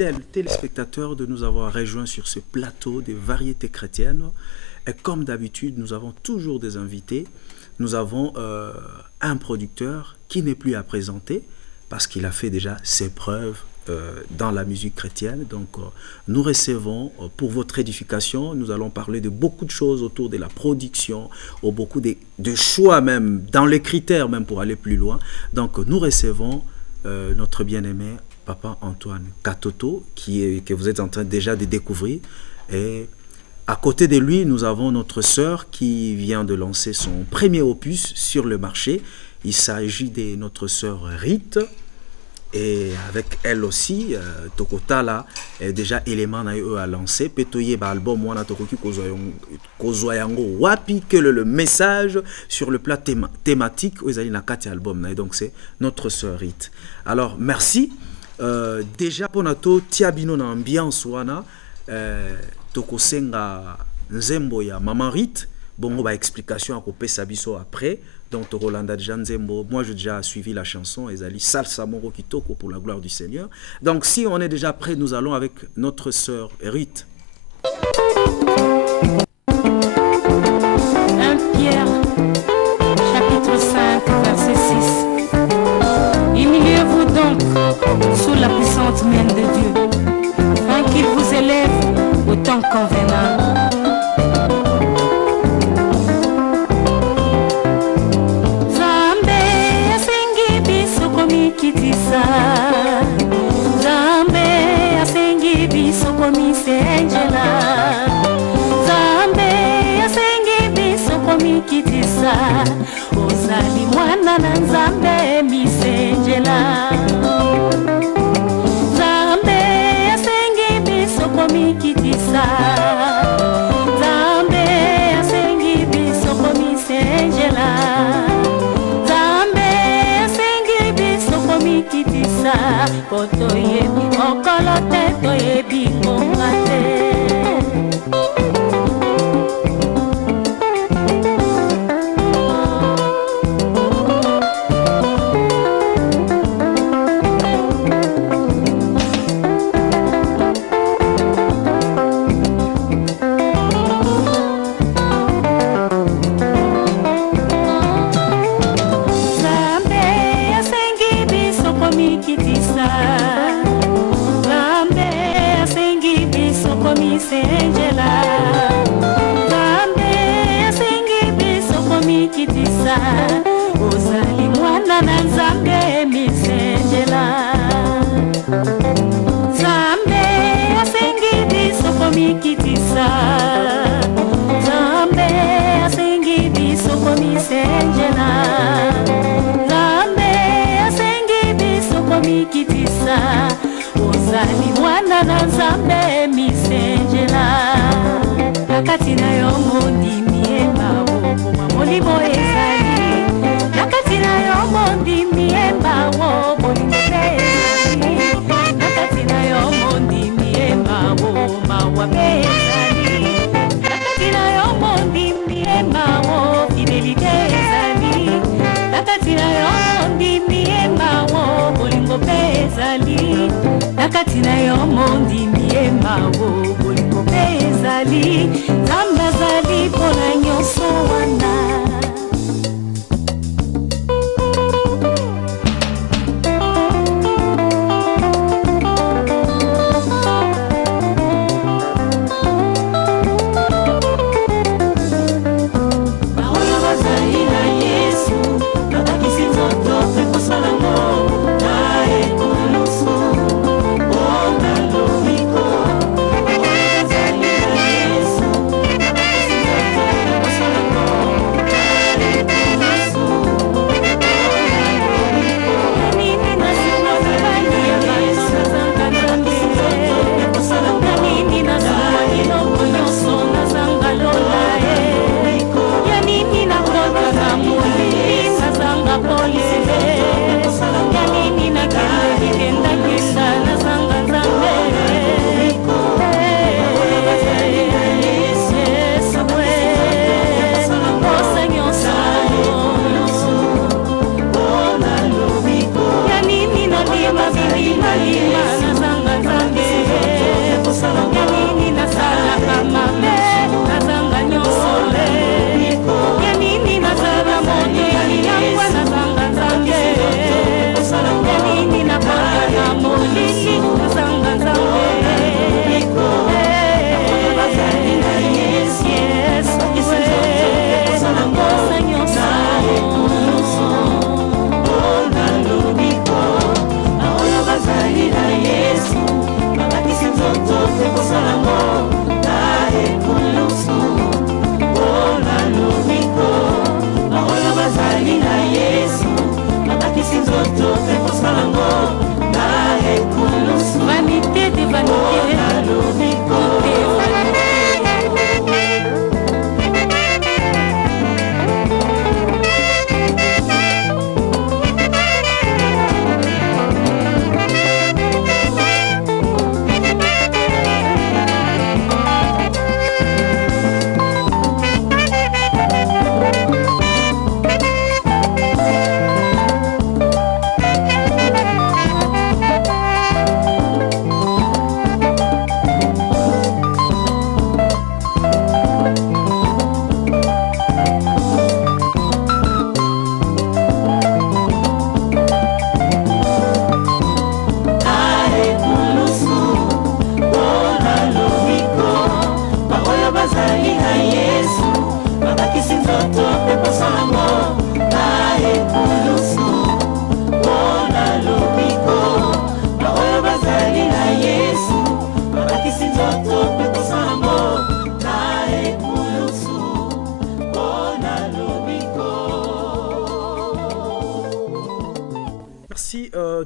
fidèles téléspectateurs de nous avoir rejoints sur ce plateau des variétés chrétiennes. Et comme d'habitude, nous avons toujours des invités. Nous avons un producteur qui n'est plus à présenter parce qu'il a fait déjà ses preuves dans la musique chrétienne. Donc, nous recevons, pour votre édification, nous allons parler de beaucoup de choses autour de la production, ou beaucoup de choix même, dans les critères même pour aller plus loin. Donc, nous recevons notre bien-aimé Papa Antoine Katoto, que vous êtes en train déjà de découvrir. Et à côté de lui, nous avons notre sœur qui vient de lancer son premier opus sur le marché. Il s'agit de notre sœur Rite. Et avec elle aussi, Tokotala est déjà élément à lancer. Petoye ba album wana tokoki kozoyango wapi que le message sur le plat thématique aux na kati album. Donc c'est notre sœur Rite. Alors merci. Déjà pour nato tiabino na ambiance wana tokosenga nzembo ya Maman Rite. Bongo ba explication à kopesa biso après. Donc, Rolanda Janzembo, moi j'ai déjà suivi la chanson, Ezali Salsa Moro Kitoko pour la gloire du Seigneur. Donc, si on est déjà prêt, nous allons avec notre sœur Rite. 1 Pierre, chapitre 5, verset 6. Humiliez-vous donc sous la puissante main de Dieu, afin qu'il vous élève au temps convenable. Ozali mwana na Nzambe misenjela Nzambe asengi biso komikitisa Nzambe asengi biso komisenjela Nzambe asengi biso komikitisa Kotoyebi mokolo te toyebi ngonga te Ozali mwana na Nzambe misenjela Nzambe asengi biso komikitisa Nzambe asengi biso komisenjela Nzambe asengi biso komikitisa Ozali mwana na Nzambe misenjela Nakati na yo mondimi embawo molimo ezali Nakati na yo mondimi embawo bolingo ezali Nakati na yo mondimi embawo mawa ezali Nakati na yo mondimi embawo fidelite ezali Nakati na yo mondimi embawo bolingo ezali Nakati na yo mondimi embawo bolingo ezali Nzambe azali mpona nyonso wana Yesu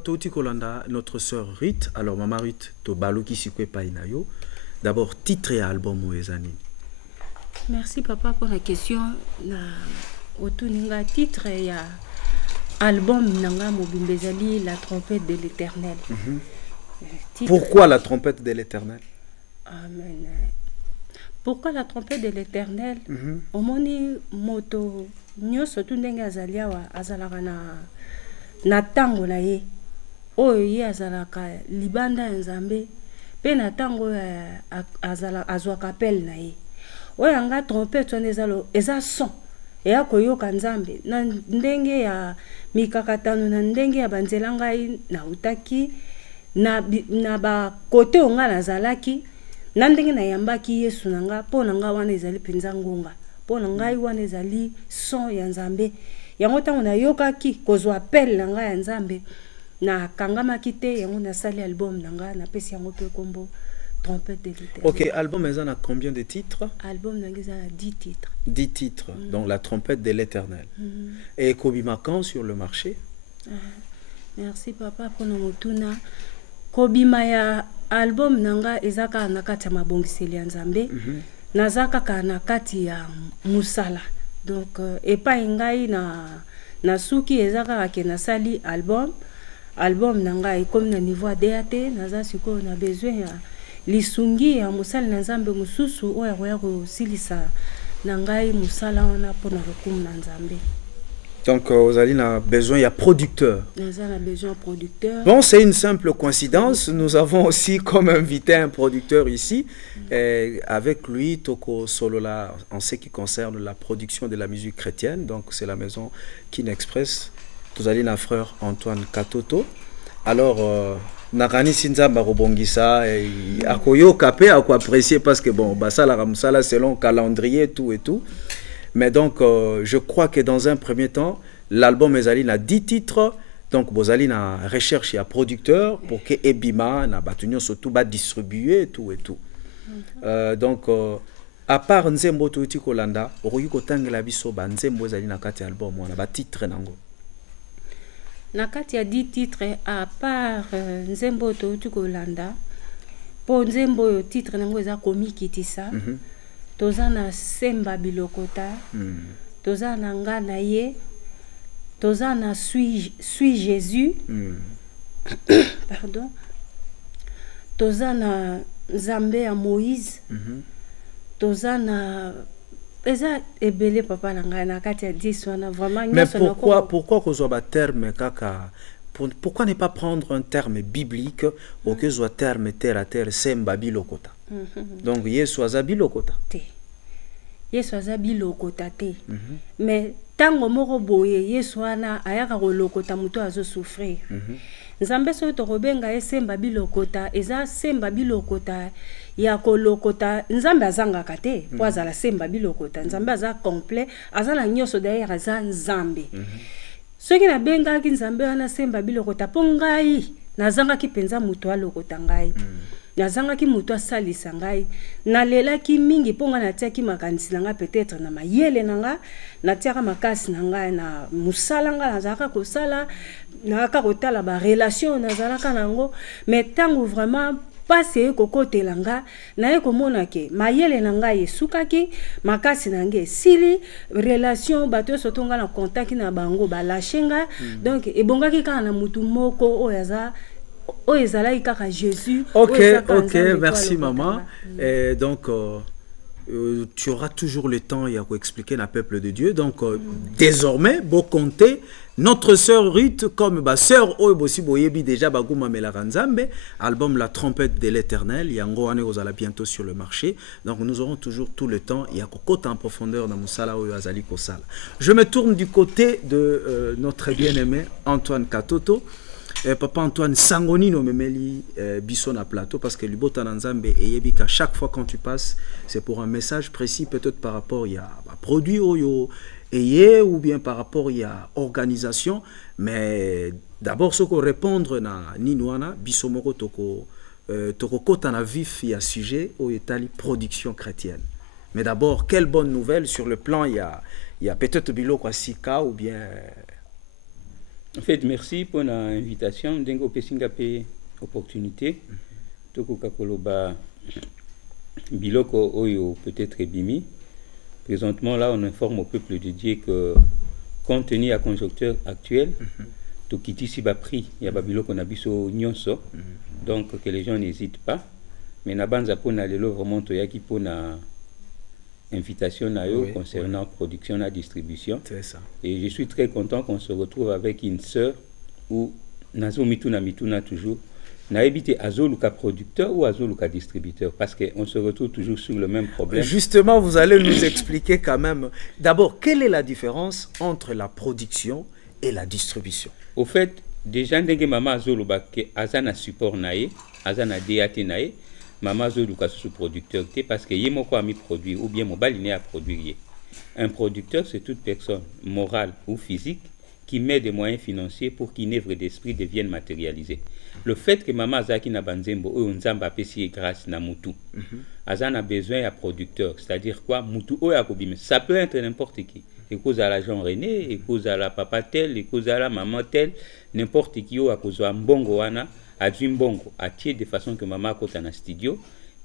Toti Kolanda, notre sœur Ruth. Alors, Maman Ruth, to baluki sikwe painayo. D'abord, titre et album Oezani. Merci papa pour la question. Otuninga titre et album nanga mobimbezali la trompette de l'Éternel. Pourquoi la trompette de l'Éternel? Amen. Pourquoi la trompette de l'Éternel? Omoni moto nyoso tundenga azaliawa azalaka na tango na ye. Oyo ye azalaka libanda nzambe pe na tango azala azwaka appel na ye. Oyo anga trompette wana eza son eya koyoka nzambe na ndenge ya mikakatano na ndenge ya banzela ngai na utaki na ba kote onga nazalaki na ndenge na yambaki Yesu nanga po nanga wana ezali penza ngonga po nanga wana ezali son ya nzambe yango tango na yokaki kozwa appel nanga ya nzambe na kangamaki te yango na sali album nanga na pesi yango pe kombo trompette de l'Éternel. Ok, album est a combien de titres? Album nanga a 10 titres. 10 titres, donc la trompette de l'Éternel. Et Kobima quand sur le marché? Merci papa pour nos motuna. Kobima ya album nanga ezaka na kati ya mabongiseli ya nzambe nazaka ka na kati ya musala donc epai ngai na suki ezaka ke na sali album nanga comme na niveau DAT naza siko na besoin ya lisungi ya musala na nzambe mususu oya koya kosilisa na ngai musala wana pona lokumu na nzambe. Donc, vous avez besoin, il y a producteur. Nous avons besoin de producteur. Bon, c'est une simple coïncidence. Nous avons aussi comme invité un producteur ici. Et avec lui, Toko Solola, en ce qui concerne la production de la musique chrétienne. Donc, c'est la maison Kin Express. Vous avez un frère Antoine Katoto. Alors, Nakani Sinza Marobongisa, Akoyo Kapé, à quoi apprécier parce que bon, ça la ramsala selon calendrier, tout et tout. Mais donc, je crois que dans un premier temps, l'album Ezali a 10 titres. Donc, Bozali a recherche et à producteur pour que Ebima, na Batunyo surtout, va distribuer et tout et tout. Donc, à part Nzembo Tuti Kolanda, Oroyu Kotang la biso, Nzembo Ezali na kati album, on a ba titre nango. Na kati ya 10 titres, à part Nzembo Tuti Kolanda, pour Nzembo titre nango eza Komi Kitisa. Tozana Semba Bilokota, Tozana Ngana Ye, Tozana Suis Jésus, pardon, Tozana Zambé à Moïse, Tozana Eza ebele papa na kati ya 10 wana vraiment. Mais pourquoi qu'on soit terme kaka? Pourquoi ne pas prendre un terme biblique ou que soit terme terre à terre Semba Bilokota? Donc Yesu azabi lokota te. Yesu azabi lokota te. Mais tango moko boye Yesu ana ayaka ko lokota muto azo souffrir. Nzambe so to robenga esemba bilokota eza semba bilokota ya ko lokota nzambe azanga kate po azala semba bilokota nzambe aza complet azala nyoso d'ailleurs aza nzambe. Soki na benga ki nzambe ana semba bilokota po ngai nazanga ki penza muto alokota ngai. Nazanga ki muto asalisa ngai nalela ki mingi ponga na tia ki makanisi nanga peut-être na mayele nanga na tia makasi nanga na musala nga nazaka ko sala na ka kotala ba relation nazalaka nango mais tango vraiment passé kokote langa na ye komona ke mayele nanga yesukaki makasi nange sili relation bato sotonga na contact na bango ba lachenga donc ebongaki ka na mutu moko oyaza. Oh, Jésus. Ok, merci maman. Et donc, tu auras toujours le temps à expliquer le peuple de Dieu. Donc, désormais, beau compter, notre sœur Ruth, comme sœur Oebosi Boyebi déjà Bagouma Melaranzambe, album La Trompette de l'Éternel, Yango Ane Ozala bientôt sur le marché. Donc, nous aurons toujours tout le temps. Il y a côté en profondeur dans Moussala ou Azali Kosala. Je me tourne du côté de notre bien-aimé Antoine Katoto. Papa Antoine Sangoni no memeli biso na plateau parce que Libota Nzambe et Yebika chaque fois quand tu passes c'est pour un message précis peut-être par rapport il y a produit oyo et ou bien par rapport il y a organisation mais d'abord ce qu'on répondre na ninwana biso moko toko kota na vif il y a sujet au etali production chrétienne mais d'abord quelle bonne nouvelle sur le plan il y a peut-être biloko sika ou bien En fait, merci pour l'invitation. Dengo pesinga pe opportunité. Toko kakoloba biloko oyo peut-être bimi. Présentement, là, on informe au peuple de Dieu que, compte tenu de la conjoncture actuelle, Tokiti si ba prix, il y a biloko na biso nyonso. Donc, que les gens n'hésitent pas. Mais na banza pona lelo vraiment toyaki pona invitation na yo concernant production et distribution. C'est ça. Et je suis très content qu'on se retrouve avec une sœur où nazo mituna toujours. Na évité azoluka producteur ou azoluka distributeur parce qu'on se retrouve toujours sur le même problème. Justement, vous allez nous expliquer quand même. D'abord, quelle est la différence entre la production et la distribution? Au fait, déjà ndenge mama azoluba ke azana support nae, azana DAT nae, mama azoluka sous producteur parce que yemoko ami produire ou bien mobile né à produire. Un producteur, c'est toute personne morale ou physique qui met des moyens financiers pour qu'une œuvre d'esprit devienne matérialisée. Le fait que maman Azaki na banzembo ou nzamba pesi grâce na mutu, Azana a besoin d'un producteur, c'est-à-dire quoi, mutu ou yakobime. Ça peut être n'importe qui. Et cause à la Jean René, et cause à la papa tel, et cause à la maman tel, n'importe qui ou à cause à mbongo wana, à mbongo, à tier de façon que maman kota na studio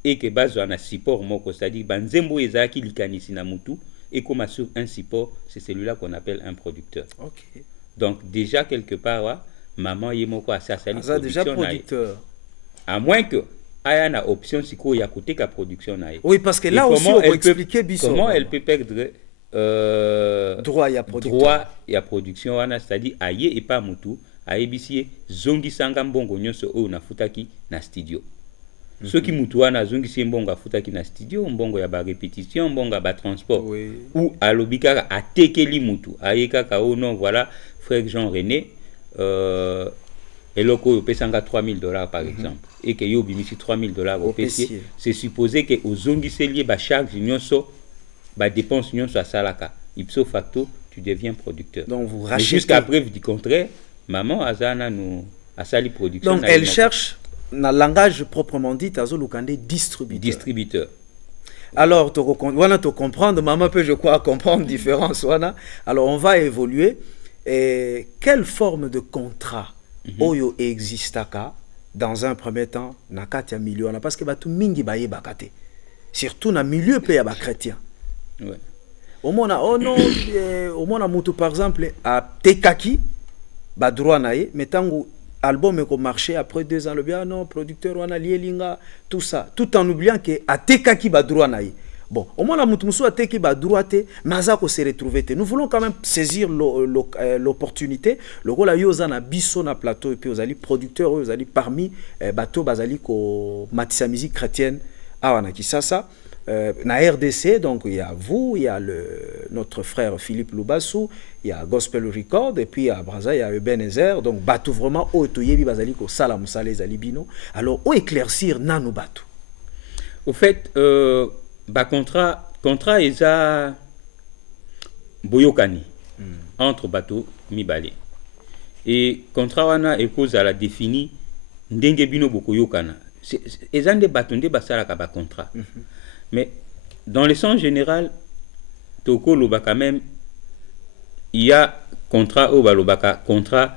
et que bazo na support moko, c'est-à-dire banzembo ezaki likanisi na mutu. Et comme sur un support, c'est celui-là qu'on appelle un producteur. Okay. Donc déjà quelque part, ouais, maman yemoko a ça déjà producteur. À moins que aya na option siko ya côté ka production na. Oui, parce que là aussi on peut expliquer comment elle peut perdre droit à production wana, c'est-à-dire aye et pas mutu, ayebisie zongi sanga mbongo nyonso o na futaki na studio. Ceux qui mutuana zongi si mbongo afutaki na studio, mbongo ya ba répétition, mbongo ya ba transport. Oui. Ou alobika a tekeli mutu, ayeka ka oh non voilà, frère Jean René eloko yo pesanga $3,000 par exemple et que yo bimisi $3,000 au PC, c'est supposé que ozongi selier ba charge nyonso ba dépense nyonso a salaka. Ipso facto, tu deviens producteur. Donc vous rachetez. Jusqu'à preuve du contraire, maman azana nous a sali production. Donc elle cherche dans le langage proprement dit, azolukande distributeur. Alors, tu comprendre, maman peut, je crois, comprendre la différence. Alors, on va évoluer. Et quelle forme de contrat oyo existe dans un premier temps na kati ya milieu parce que batu mingi baye bakate. Surtout na milieu pe ya ba chrétien. Ouais. Au mona mutu par exemple a tekaki ba droit na ye, mais tango album est marché après 2 ans le bien non producteur wana lielinga tout ça tout en oubliant que atekaki ba droit na ye. Bon, au moins la mutu a teki ba droit te mazako se retrouver te. Nous voulons quand même saisir l'opportunité. Le rôle a yoza na biso na plateau et puis aux ali producteurs aux ali parmi bateau bazali ko matisa musique chrétienne awana kisasa. Na RDC, donc il y a vous, il y a notre frère Philippe Loubassou, il y a Gospel Record, et puis à Braza, il y a Ebenezer, donc bateau vraiment, otoyebi bazali ko salam salé zalibino. Alors, où éclaircir nanu bateau? Au fait, ba contrat eza boyokani entre bateau mibale. Et contrat wana cause à la défini ndenge bino bokoyokana. Ezande bateau nde basalaka ba contrat. Mais dans le sens général, Toko Lobaka même, il y a contrat au Balobaka, contrat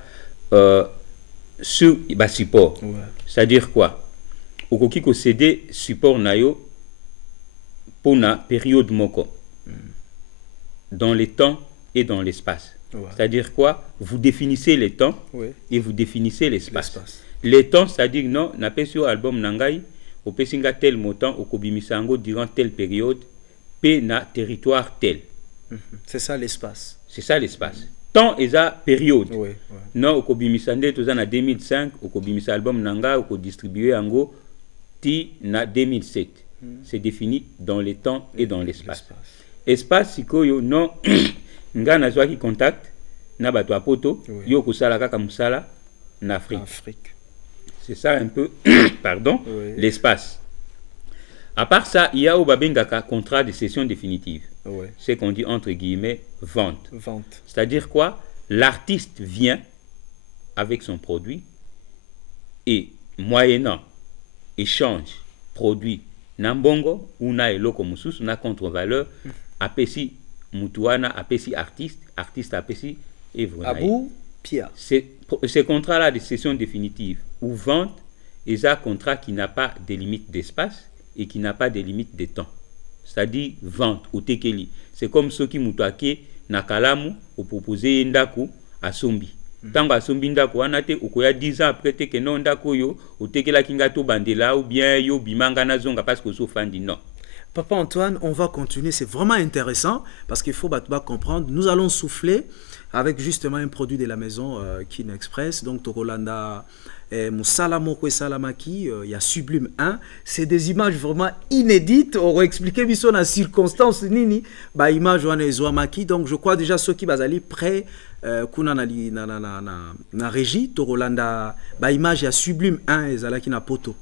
sur le support. Ouais. C'est-à-dire quoi? Au Kokiko cédé support nayo pour la période moko. Dans le temps et dans l'espace. Ouais. C'est-à-dire quoi? Vous définissez le temps et vous définissez l'espace. Le temps, c'est-à-dire non, n'a pas sur album Nangai. Au pesinga tel montant au kobimisango durant telle période pe na territoire tel. C'est ça l'espace. C'est ça l'espace. Temps et ça période. Non au kobimisande to na 2005 au kobimisa album nanga au distribuer ango ti na 2007. C'est défini dans le temps et dans l'espace. Espace sikoyo non nga na zwa ki contact na bato apoto yo kusala kaka musala na Afrique. C'est ça un peu, pardon, l'espace. À part ça, il y a au Babengaka contrat de cession définitive. C'est qu'on dit entre guillemets vente. C'est-à-dire quoi? L'artiste vient avec son produit et moyennant échange produit nambongo ou na eloko musus na contre-valeur apesi mutuana apesi artiste apesi evre. Abou Pierre. Ces contrats-là de cession définitive ou vente, c'est un contrat qui n'a pas de limite d'espace et qui n'a pas de limite de temps. C'est-à-dire vente au tekeli. C'est comme ceux qui mutake nakalamu au proposer ndako à sombi. Tango à sombi ndako anate okoya 10 ans après te que non ndako yo au tekela kingato bandela ou bien yo bimanga na zonga parce que so fandi non. Papa Antoine, on va continuer, c'est vraiment intéressant parce qu'il faut comprendre. Nous allons souffler avec justement un produit de la maison Kin Express, donc Tokolanda Moussala Mokwe Salamaki, il y a Sublime 1. C'est des images vraiment inédites. On va expliquer mission en circonstance nini, bah image on est donc je crois déjà ceux qui bazali prêt kuna na régie Tokolanda bah image il y a Sublime 1 et Zalaki na poto.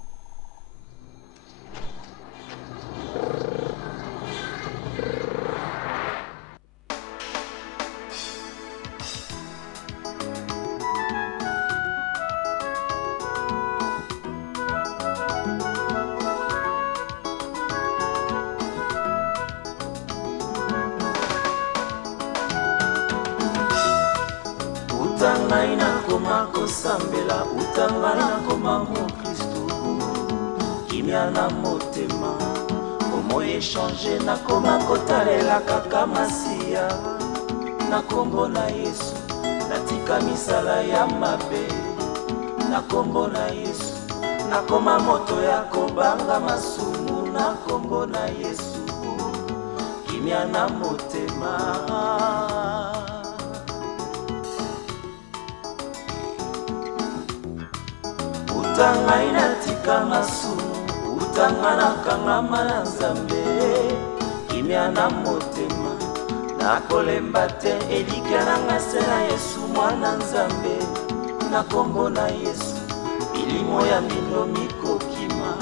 Utangai na koma kosambela, utangai na koma mo Kristo. Kimia na motema, omo échanger na koma kotalela kaka masia. Na kombo na Yesu, natika misala ya mabe. Na kombo na Yesu, na koma moto ya kobanga masumu. Na kombo na Yesu, kimia na motema. Utanga inatika masumu, utanga na kangama na Nzambe. Kimia na motema, na kolemba te elikia na ngase na Yesu mwana Nzambe. Na kombo na Yesu, ilimo ya mino mikokima.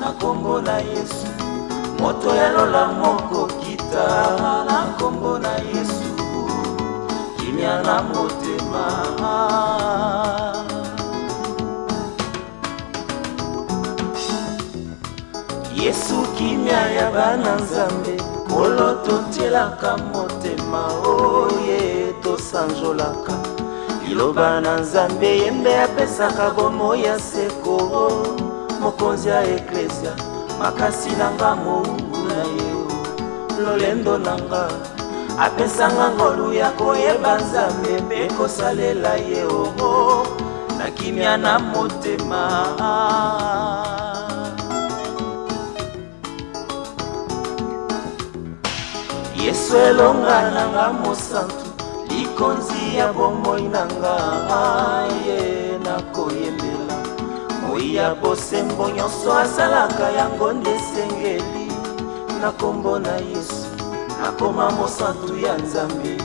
Na kombo na Yesu, moto ya lola moko kita. Na kombo na Yesu, kimia na motema. Yesu kimia ya bana Nzambe, kolo totelaka motema oye tosanjolaka. Liloba na Nzambe yembe apesaka bomo ya seko, mokonzi ya eklesia makasi nanga moungu na ye. Lolendo nanga apesanga ngolu ya koyeba Nzambe mpe kosalela ye omo na kimia na motema. Yesu elonga nanga mosantu, likonzi ya bomoi nanga ye na koyembela. Moi ya bosembo nyonso asalaka yango nde sengeli. Na kombo na Yesu, nakoma mosantu ya Nzambe.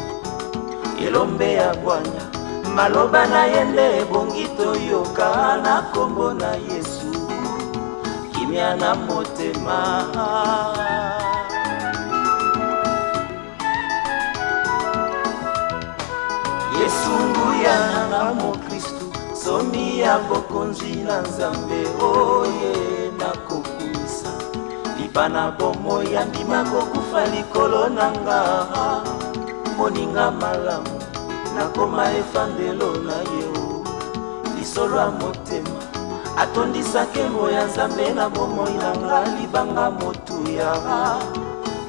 Elombe ya bwanya, maloba na yende ebongi toyoka. Na kombo na Yesu, kimia na motema. Yesu nguya nanga mo Kristu, somi ya bokonzi na Nzambe oye na kokumisa. Libana bomo ya ndima kokufa likolo nanga, moninga malamu nakoma efandelo na yeo. Lisolo ya motema atondisa kembo ya Nzambe na bomo nanga, libanga motuya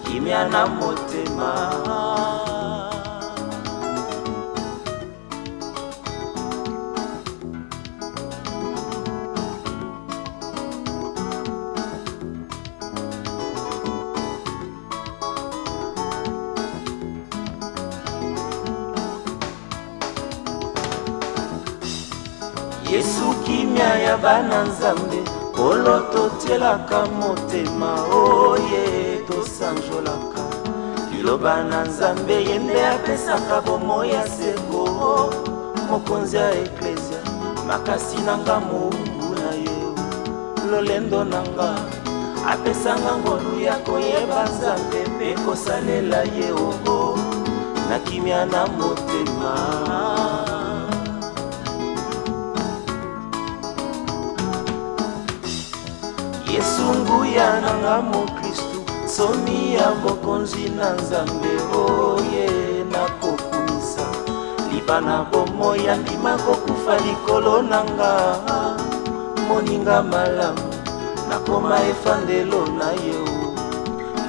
kimia na motema. Yesu kimia ya bana Nzambe, kolo totelaka motema oye tosanjolaka. Liloba na Nzambe yembe apesaka bomo ya seko, mokonzi ya eklesia makasi nanga moungu na ye. Lolendo nanga apesanga ngolu ya koyeba Nzambe mpe kosalela ye ogo na kimia na motema. Yesu nguya nanga mo Kristu, somi ya bokonzi na Nzambe oye na kokumisa. libana bomoi andima kokufa likolo nanga moninga malamu nakoma efandelo na yo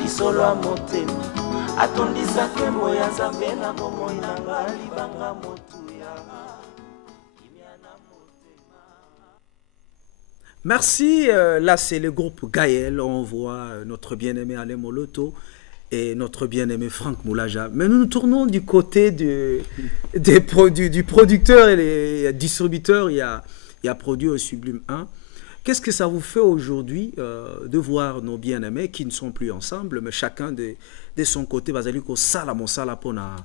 lisolo ya motema atondisa nkembo ya nzambe na bomoi nanga libanga motuya. Merci, là c'est le groupe Gaël, on voit notre bien-aimé Alain Moloto et notre bien-aimé Franck Moulaja. Mais nous nous tournons du côté du producteur et les distributeurs, il y a produit au Sublime 1. Qu'est-ce que ça vous fait aujourd'hui de voir nos bien-aimés qui ne sont plus ensemble, mais chacun de son côté, Bazaliko Sala Monsala Pona,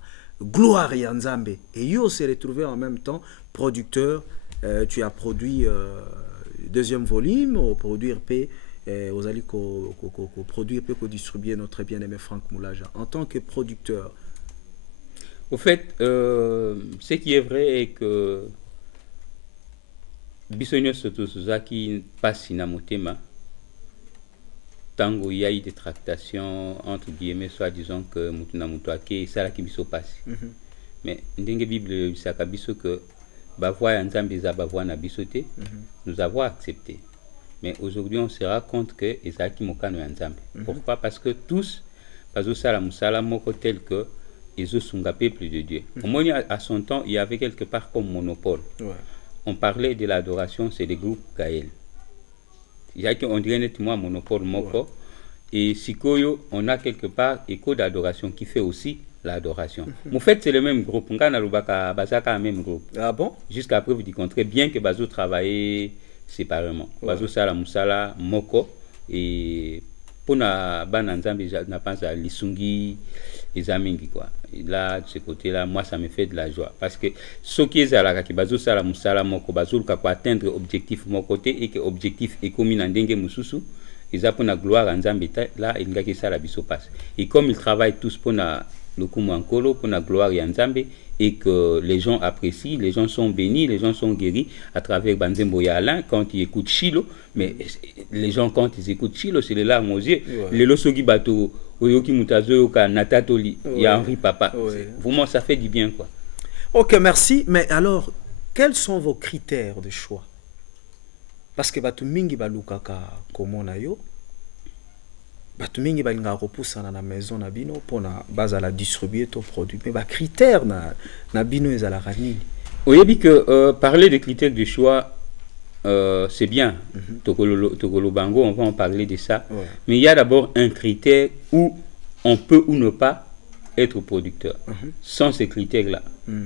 gloire et Nzambe. Et Yo s'est retrouvé en même temps producteur, tu as produit deuxième volume, au produire P, aux alliés produire P, distribuer notre bien-aimé Franck Moulaja. En tant que producteur. Au fait, ce qui est vrai est que Bissonio Soto Suzaki passe na motema. Tango il y a eu des tractations entre guillemets, soit disons que Mutuna Mutuake, ça là qui biso passe. Mais ndenge Bible bisaka biso que bavoie Nzambe za bavoie na bisoté, nous avons accepté. Mais aujourd'hui on se rend compte que ezaki mokano ya Nzambe. Pourquoi? Parce que tous bazo sala musala moko tel que ils ont un peuple de Dieu. Au moins à son temps, il y avait quelque part comme monopole. On parlait de l'adoration, c'est le groupe Gaël. On dirait nettement monopole moko. Et Sikoyo, on a quelque part écho d'adoration qui fait aussi l'adoration. En fait, c'est le même groupe. On a le même groupe. Ah bon? Jusqu'à preuve du contraire, bien que Bazo travaillait séparément. Bazo Sala Musala Moko. Et pour na Bananzambi, n'a pas à Lisungi, les amis quoi. Et là, de ce côté-là, moi, ça me fait de la joie. Parce que ce qui est à la Bazo Sala Musala Moko, Bazo pour atteindre l'objectif de mon côté et que l'objectif est commun en Dengue Mususu. Ils ont pour la gloire en Zambéta, là, il y a que ça la biso passe. Et comme ils travaillent tous pour le Kumuankolo, pour la gloire en Zambé, et que les gens apprécient, les gens sont bénis, les gens sont guéris à travers Banzembo Alain quand ils écoutent Chilo. Mais les gens, quand ils écoutent Chilo, c'est les larmes aux yeux. Les Losogi Bato, Oyoki Mutazo, Natatoli, il y a Henri Papa. Vraiment, ça fait du bien, quoi. Ok, merci. Mais alors, quels sont vos critères de choix? Parce que batu mingi balukaka komona yo, batu mingi balinga repousser na maison na bino pona base à la distribuer ton produit. Mais ba critères na bino ezalaka nini? Oyebi que parler des critères de choix, c'est bien. Tokolo Bango, on va en parler de ça. Mais il y a d'abord un critère où on peut ou ne pas être producteur. Sans ces critères-là,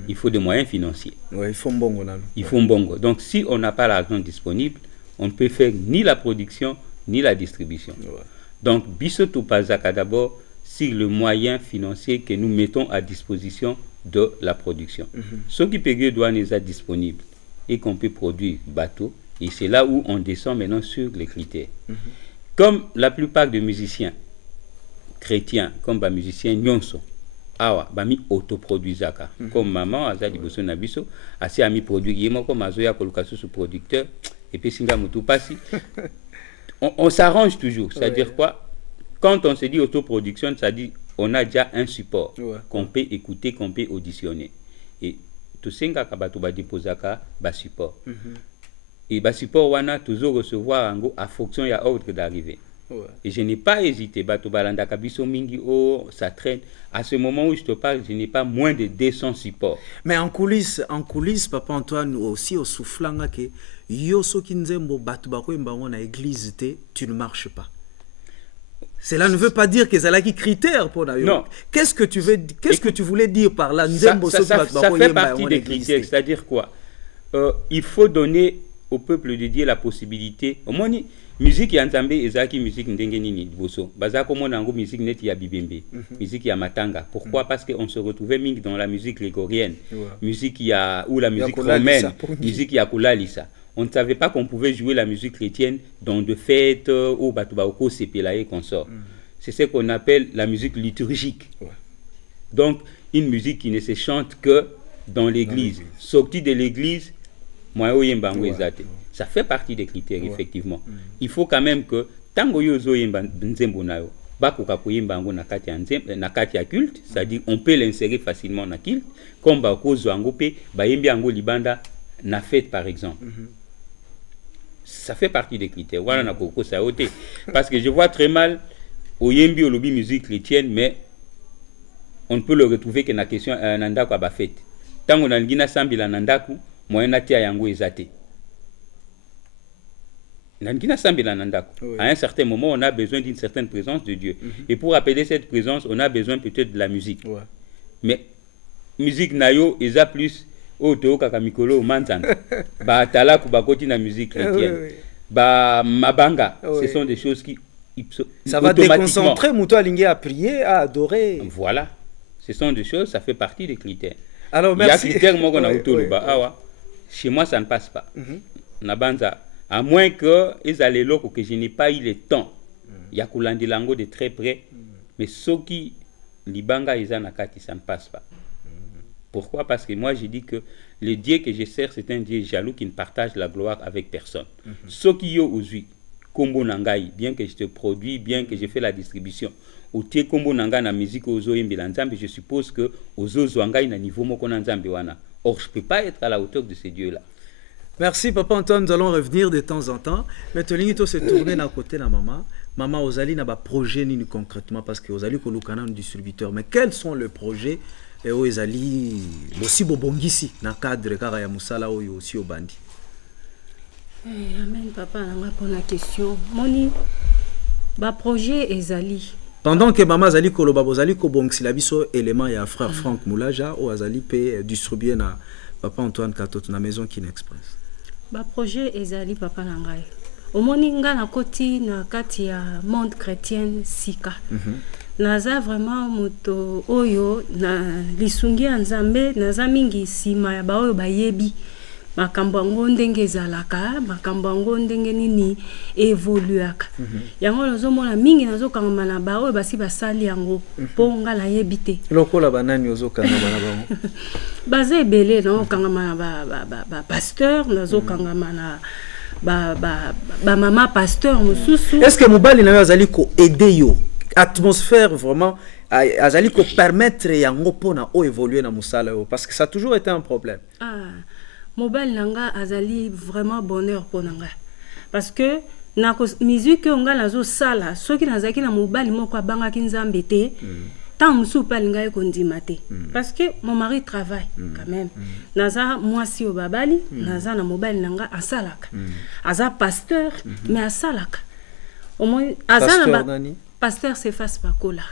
il faut des moyens financiers. Il faut un bongo. Il faut un bongo. Donc si on n'a pas l'argent disponible, on ne peut faire ni la production ni la distribution. Donc Bisoto Pazaka d'abord sur le moyen financier que nous mettons à disposition de la production. Ce qui peut doit être disponible et qu'on peut produire bateau, et c'est là où on descend maintenant sur les critères. Comme la plupart des musiciens chrétiens, comme les musiciens nyonso, awa bami autoproduisaka comme maman azali boso na biso asi ami produit yemo comme azoya koluka sous producteur et puis singa mutu pasi on s'arrange toujours, c'est-à-dire quoi, quand on se dit autoproduction, ça dit on a déjà un support qu'on peut écouter, qu'on peut auditionner, et tout singa kabato ba déposaka ba support et ba support wana toujours recevoir en à fonction ya ordre d'arrivée. Et je n'ai pas hésité, bato balanda kabiso mingi ça traîne. À ce moment où je te parle, je n'ai pas moins de 200 supports. Mais en coulisses, Papa Antoine aussi au soufflant que yo soki nzembo bato bakoyemba na église tu ne marches pas. Cela ne veut pas dire que c'est là qui critère pour la. Non. Qu'est-ce que tu voulais dire par là? Ça fait partie des critères, c'est-à-dire quoi? Il faut donner au peuple de Dieu la possibilité. Au moins, musique ya Nzambe ezaki musique ndenge nini boso bazako monango musique net ya bibembe musique ya matanga. Pourquoi? Parce que on se retrouvait mingi dans la musique grégorienne, musique ya ou la musique romaine, musique ya kulalisa. On ne savait pas qu'on pouvait jouer la musique chrétienne dans de fêtes ou batubaoko sepelaye consort. C'est ce qu'on appelle la musique liturgique. Donc une musique qui ne se chante que dans l'église. Sortie de l'église, moi oyembango ezate. Ça fait partie des critères, effectivement. Il faut quand même que, tango yo zo yemba nzembo na yo, bakoka koyemba yango na kati ya culte, c'est-à-dire on peut l'insérer facilement na culte, comme bakozwa yango pe bayembi yango libanda na fête par exemple. Ça fait partie des critères. Voilà na koko sa ote. Parce que je vois très mal oyembi au lobby musique chrétienne, mais on ne peut le retrouver que na question nandako aba fête. Tango na ngina sambila nandaku moyen na tia yango ezate. Nangina sambila nandako. Oui. À un certain moment, on a besoin d'une certaine présence de Dieu. Et pour appeler cette présence, on a besoin peut-être de la musique. Ouais. Mais musique nayo eza plus oto kaka mikolo manzan. Ba talaku ba koti na musique chrétienne. Ba mabanga, ce sont des choses qui ça va déconcentrer Mouto Alingue à prier, à adorer. Voilà. Ce sont des choses, ça fait partie des critères. Alors, merci. Il y a critères moi chez moi, ça ne passe pas. Nabanza, à moins que ils allaient là que je n'ai pas eu le temps. Il y a Koulandi Lango de très près. Mais ceux qui Libanga et Zanakati, ça ne passe pas. Pourquoi? Parce que moi, j'ai dit que le Dieu que je sers, c'est un Dieu jaloux qui ne partage la gloire avec personne. Ceux qui y ont aujourd'hui, Kombo Nangai, bien que je te produis, bien que je fais la distribution, ou tie Kombo Nanga na musique aux Nzambe, je suppose que aux Nzambe na niveau moko Nzambe wana. Or, je ne peux pas être à la hauteur de ces dieux-là. Merci Papa Antoine, nous allons revenir de temps en temps. Mais Tolingito s'est tourné à côté de la maman. Maman, Ozali n'a pas projet ni concrètement parce que Ozali Kolukana un distributeur. Mais quels sont les projets et Ozali aussi bobongisi dans le cadre de ya musala ou aussi au bandi? Amen papa, pour la question. Moni, ba projet Ezali. Pendant que maman Azali Koloba Bozali Kobongsi la biso élément ya frère Franck Moulaja ou Azali peut distribuer na Papa Antoine Katot na maison Kin Express. Ba projet Ezali papa nangai. Omoni nga na koti na kati ya monde chrétien sika. Naza vraiment moto oyo na lisungi ya Nzambe naza mingi sima ya ba oyo bayebi. Makambo yango ndenge ezalaka, makambo yango ndenge nini evoluaka. Yango nazomona mingi nazokanga na ba oyo basi basali yango po nga na yebi te. Lokola banani ozokanga bana bango. Baza ebele na okanga na ba pasteur nazokanga na ba mama pasteur mususu. Est-ce que mobali na yo azali ko aider yo atmosphère vraiment azali ko permettre yango pona o évoluer na musala yo parce que ça a toujours été un problème. Mobile nanga azali vraiment bonheur pour nanga parce que na musique on ga nazo sala soki nazaki na mobile moko abanga ki Nzambe te tant musu pa linga ko ndima te parce que mon mari travaille quand même naza mwasi o babali naza na mobile nanga asalaka aza pasteur mais asalaka au moins azana pasteur se fasse pas cola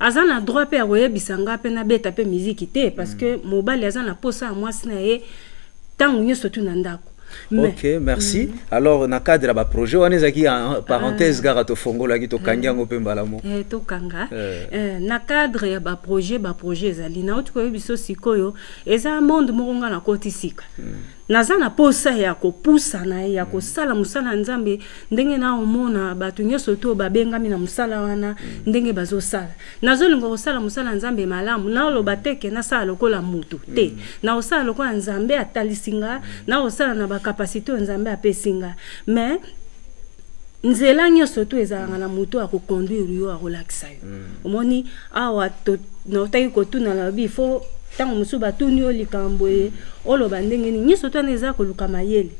azana droit pe akoyebisanga pe na beta pe musique te parce que mobile azana posa mwasi na ye. Ok, merci. Alors, na cadre ba projet, on est aquí en parenthèse garato fongo la to kanyango pe mbalamo. To kanga. Na cadre ya ba projet ezali na otuko biso sikoyo eza monde mokonga na koti sika. Nazana posa ya ko pusa na ya ko sala musala Nzambe ndenge na omona batu nyoso to babengami na musala wana ndenge bazo sala. Nazolinga ko sala musala Nzambe malamu na lo bateke na sala lokola mutu te. Na osala lokola Nzambe atalisinga na osala na ba capacité Nzambe apesinga. Mais nzela nyoso to ezanga na mutu akoconduire yo akolakisa yo. Omoni awa to no tayi ko tuna la bi fo tango musu batuni o likambo e oloba ndenge ni nyiso to neza ko luka mayele.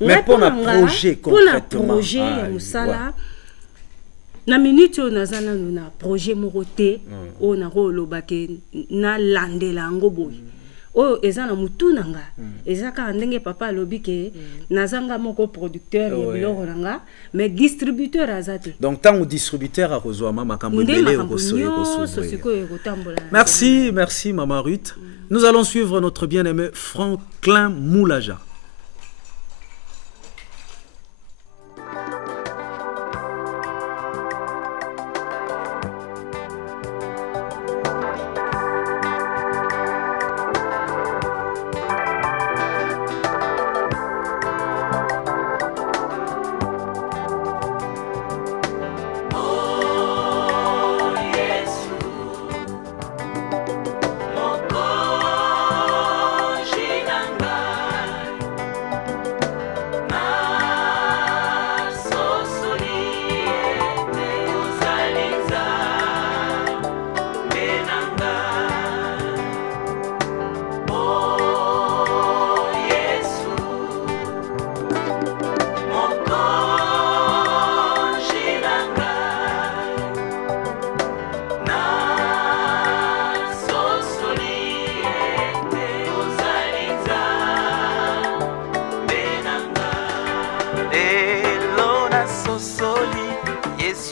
Mais pour un projet concrètement projet ya musala na minute o nazana na projet morote o na ko loba ke na landela ngo boy o ezana mutu nanga ezaka ndenge papa lobi ke nazanga moko producteur ya biloko nanga mais distributeur azate. Donc tant que distributeur a reçoit maman Kambele au Merci maman Ruth. Nous allons suivre notre bien-aimé Franklin Moulaja.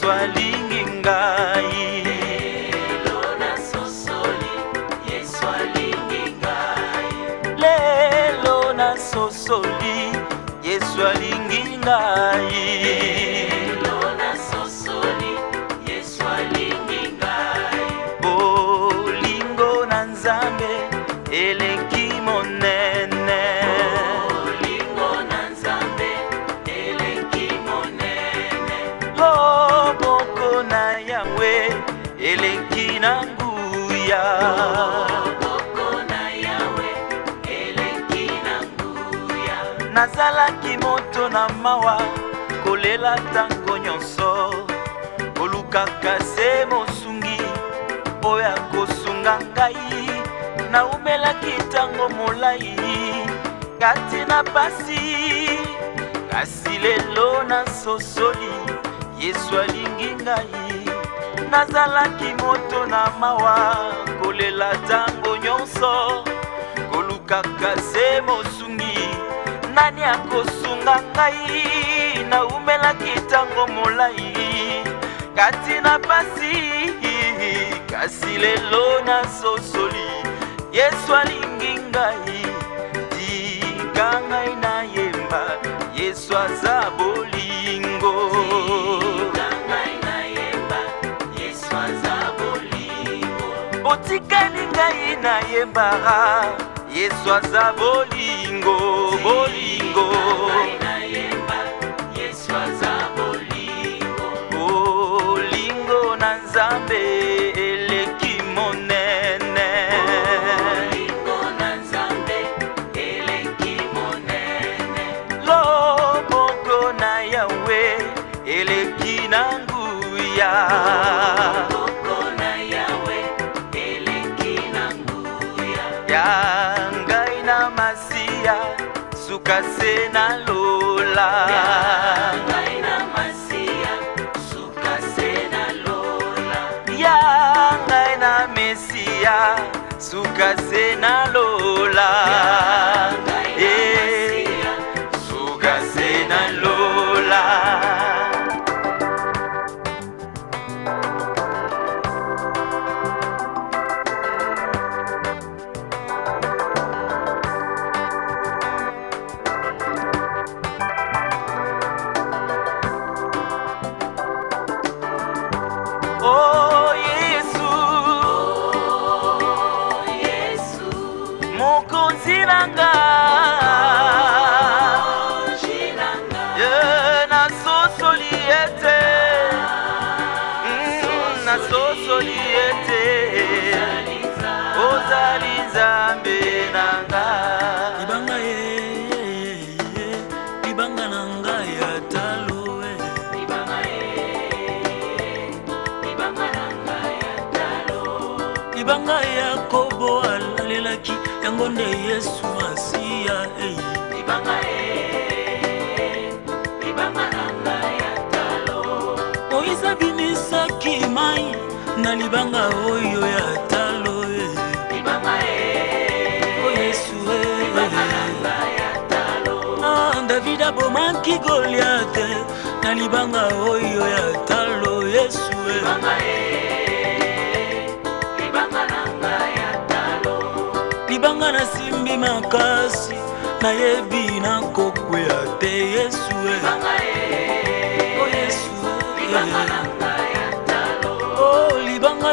Yesu alingi ngai. Lelo nasosoli, Yesu alingi ngai. Lelo nasosoli, Yesu alingi ngai. Lelo nasosoli, Yesu alingi ngai. Bolingo na Nzambe eleki monene. Bolingo na Nzambe eleki monene. Loboko na Yawe eleki na nguya. Loboko na Yawe eleki na nguya. Nazalaki moto na mawa kolela tango nyonso. Olukaka se mosungi oyo akosunga ngai. Naumelaki tango molai kati na pasi. Kasi lelo nasosoli, Yesu alingi ngai. Nazalaki moto na mawa kolela tango nyonso. Kolukaka se mosungi nani akosunga ngai. Naumelaki tango molai kati na pasi. Kasi lelo nasosoli, Yesu alingi ngai. Tika ngai na yemba, Yesu aza bolingo. Tika ngai na yemba, Yesu aza bolingo. Otikani ngai na yemba, Yesu aza bolingo, bolingo. Tika ngai na yemba, Yesu aza bolingo. Bolingo na Nzambe eleki monene. Bolingo na Nzambe eleki monene. Loboko na Yawe eleki na nguya. Loboko na Yawe eleki na nguya. Ya ngai na Masia suka se na lola. Ya ngai na Masia suka se na lola. Ya ngai na Mesia suka se na lola. Suka se na lola. Oh Yesu, oh Yesu, mokonzi nanga, nasosoli ete, nasosoli ete, ozali Nzambe nanga. Libanga libanga nanga ya talo Libanga nanga ya talo. libanga ya kobo alalelaki yango nde Yesu Masia Libanga nanga ya talo. Moïse abimisaki mai na libanga oyo ya talo Libanga Yesu nanga ya talo. David abomaki Goliath na libanga oyo ya talo Yesu Libanga nanga ya talo. libanga nasimbi makasi nayebi nakokwea te Yesu Yesu Libanga nanga ya talo. libanga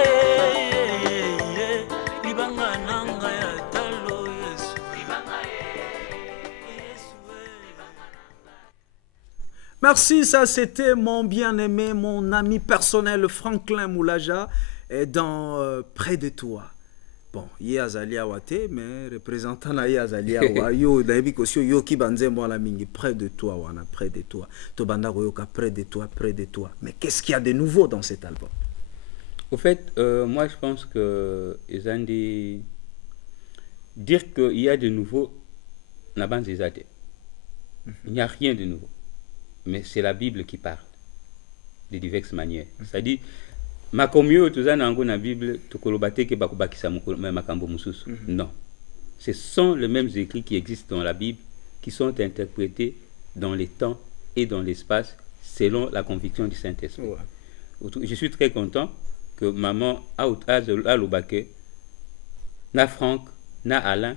libanga nanga ya talo Yesu Merci, ça c'était mon bien-aimé, mon ami personnel Franklin Moulaja dans Près de toi. Bon, ye azalia wate, mais représentant na ye azalia wa yo nayebi kosio yo ki banze mo la mingi près de toi wana près de toi. To banda koyoka près de toi, près de toi. Mais qu'est-ce qu'il y a de nouveau dans cet album? Au fait, moi je pense que Ezandi dire qu'il y a de nouveau n'a pas des athées. Il n'y a rien de nouveau. Mais c'est la Bible qui parle de diverses manières. C'est-à-dire makomyo tuzana nango na Bible tukolobate ke bakubakisa makambo mususu. Non. Ce sont les mêmes écrits qui existent dans la Bible qui sont interprétés dans les temps et dans l'espace selon la conviction du Saint-Esprit. Je suis très content que maman a Lobake, na Franck, na Alain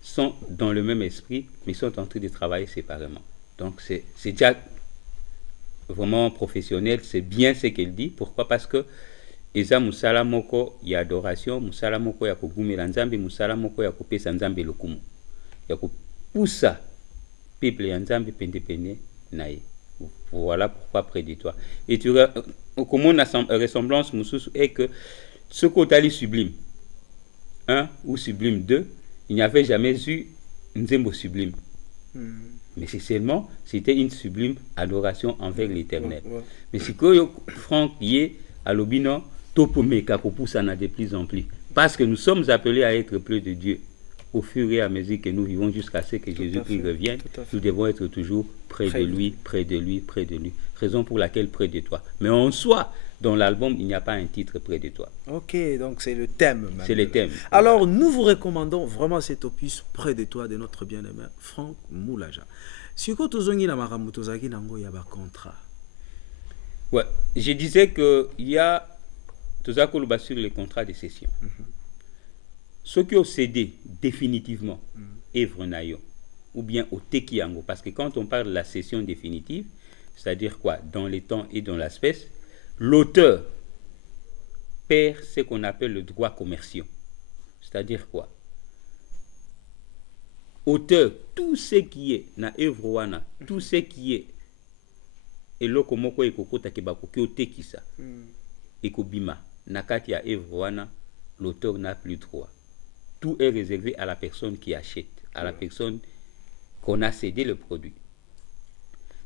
sont dans le même esprit, mais sont en train de travailler séparément. Donc c'est déjà vraiment professionnel, c'est bien ce qu'elle dit. Pourquoi? Parce que eza musala moko ya adoration, musala moko ya kogumela nzambe, musala moko ya kopesa nzambe lokumu, ya kopusa peuple ya nzambe pende naye. Voilà pourquoi près de toi. Et tu comment la ressemblance mususu est que ce côté sublime 1 ou sublime 2, il n'y avait jamais eu nzembo sublime. Mais c'est seulement, c'était une sublime adoration envers l'Éternel. Mais si que Franck y est à l'obino, topo meka kopusana de plus en plus. Parce que nous sommes appelés à être plus de Dieu. Au fur et à mesure que nous vivons jusqu'à ce que Jésus-Christ revienne, nous devons être toujours près de lui, près de lui, près de lui. Raison pour laquelle près de toi. Mais en soi, dans l'album, il n'y a pas un titre près de toi. Ok, donc c'est le thème. C'est le thème. Alors, nous vous recommandons vraiment cet opus près de toi de notre bien-aimé Franck Moulaja. Si vous avez un contrat. Ouais, je disais qu'il y a tout ça qu'on sur les contrats de cession. Ceux qui ont cédé définitivement Evre Nayo ou bien au Tekiango, parce que quand on parle de la cession définitive, c'est-à-dire quoi? Dans les temps et dans l'espèce, l'auteur perd ce qu'on appelle le droit commercial. C'est-à-dire quoi? Auteur, tout ce qui est na Evroana, tout ce qui est eloko moko ekokota kebako ki otekisa ekobima nakati ya Evroana, l'auteur n'a plus droit. Tout est réservé à la personne qui achète, à la personne qu'on a cédé le produit.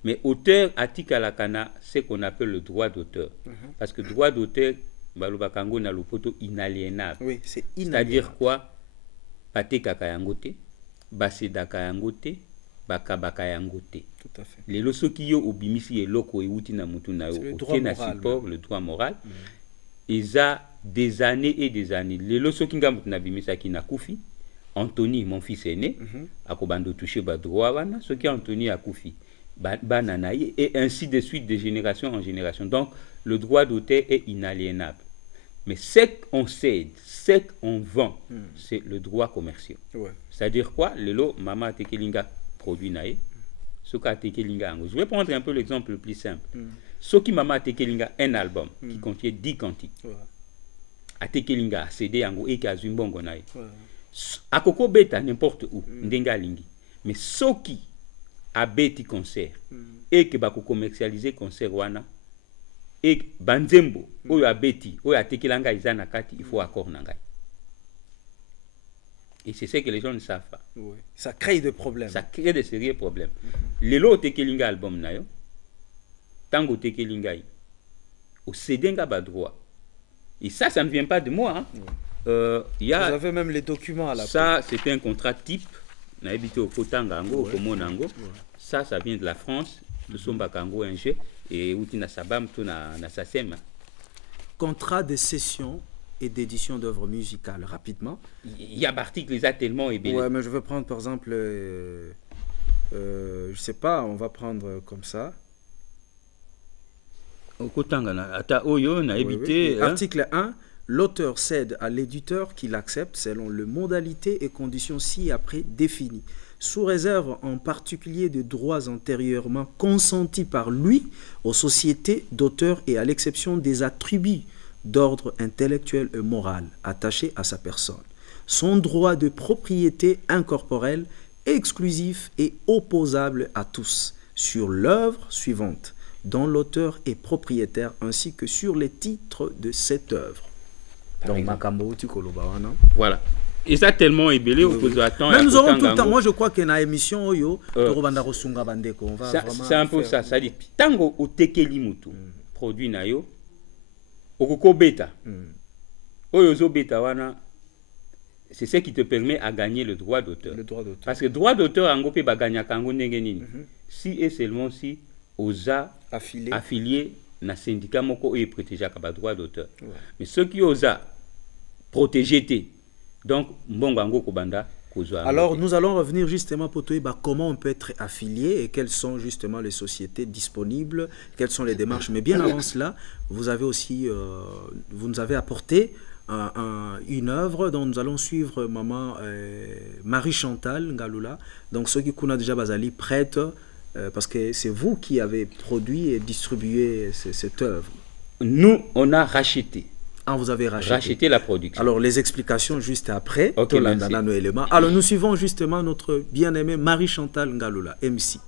Mais auteur atika lakana, c'est qu'on appelle le droit d'auteur. Parce que droit d'auteur, balobakango na lopoto inaliénable. Oui, c'est inaliénable. C'est-à-dire quoi? Pate kakayangote, basedaka yangote, bakabaka yangote. Tout à fait. Les loso qui yo obimisi eloko euti na mutu na yo, oké na support, le droit moral. Ils ont des années et des années. Les loso qui ngam na bimisa ki na kufi, Anthony, mon fils aîné, a kobando touché ba droit wana, ce qui Anthony a kufi. Bananaï, et ainsi de suite de génération en génération. Donc, le droit d'auteur est inaliénable. Mais ce qu'on cède, ce qu'on vend, c'est le droit commercial. Ouais. C'est-à-dire quoi? Le lot, maman tekelinga produit naï, ce qu'a tekelinga ango. Je vais prendre un peu l'exemple le plus simple. Ce qui maman tekelinga un album qui contient 10 cantiques. A tekelinga CD ango et kazumbongo naï. A koko beta n'importe où, ndenga lingi. Mais ce qui a beti concert et que bako commercialiser concert wana et banzembo oyo a beti oyo a tekelanga izana kati, il faut accord nangai. Et c'est ce que les gens ne savent pas. Oui. Ça crée des problèmes. Ça crée de sérieux problèmes. Lelo tekelinga album na yo tango tekelinga au cédenga ba droit. Et ça ne vient pas de moi hein. Y a, vous avez même les documents à la ça c'était un contrat type. Na habité au Kotangango, au Komonango. Ça vient de la France, de Sombakango, un jeu, et où na sabam tout na sasem. Contrat de cession et d'édition d'œuvres musicales, rapidement. Il y a articles, les a tellement ébélés. Ouais, mais je vais prendre par exemple, je sais pas, on va prendre comme ça. Au Kotangana, ata oyo na habité. Oui. Article 1. L'auteur cède à l'éditeur qui l'accepte selon les modalités et conditions ci-après définies, sous réserve en particulier des droits antérieurement consentis par lui aux sociétés d'auteurs et à l'exception des attributs d'ordre intellectuel et moral attachés à sa personne. Son droit de propriété incorporelle, exclusif et opposable à tous, sur l'œuvre suivante, dont l'auteur est propriétaire, ainsi que sur les titres de cette œuvre. Donc, voilà. Et ça tellement ébélé au cause attend. Mais nous aurons tout le temps. Moi, je crois qu'il y a une émission c'est un peu ça. Ça dit tango au tekeli mutu produit nayo okoko beta. Oyozo beta wana c'est ce qui te permet à gagner le droit d'auteur. Parce que droit d'auteur en gope ba gagner kango ndenge nini. Si et seulement si osa affilié na syndicat moko et protéger ka droit d'auteur. Mais ceux qui osa protéger donc mbongo ango kobanda Alors, nous allons revenir justement pour toi, comment on peut être affilié et quelles sont justement les sociétés disponibles, quelles sont les démarches. Mais bien avant cela, vous avez aussi, vous nous avez apporté une œuvre dont nous allons suivre maman Marie-Chantal Ngalula. Donc, ceux qui connaissent déjà Bazali prête, parce que c'est vous qui avez produit et distribué cette œuvre. Nous, on a racheté. Ah, vous avez racheté la production. Alors, les explications juste après. Ok, merci. Alors, nous suivons justement notre bien-aimée Marie-Chantal Ngalula, MC.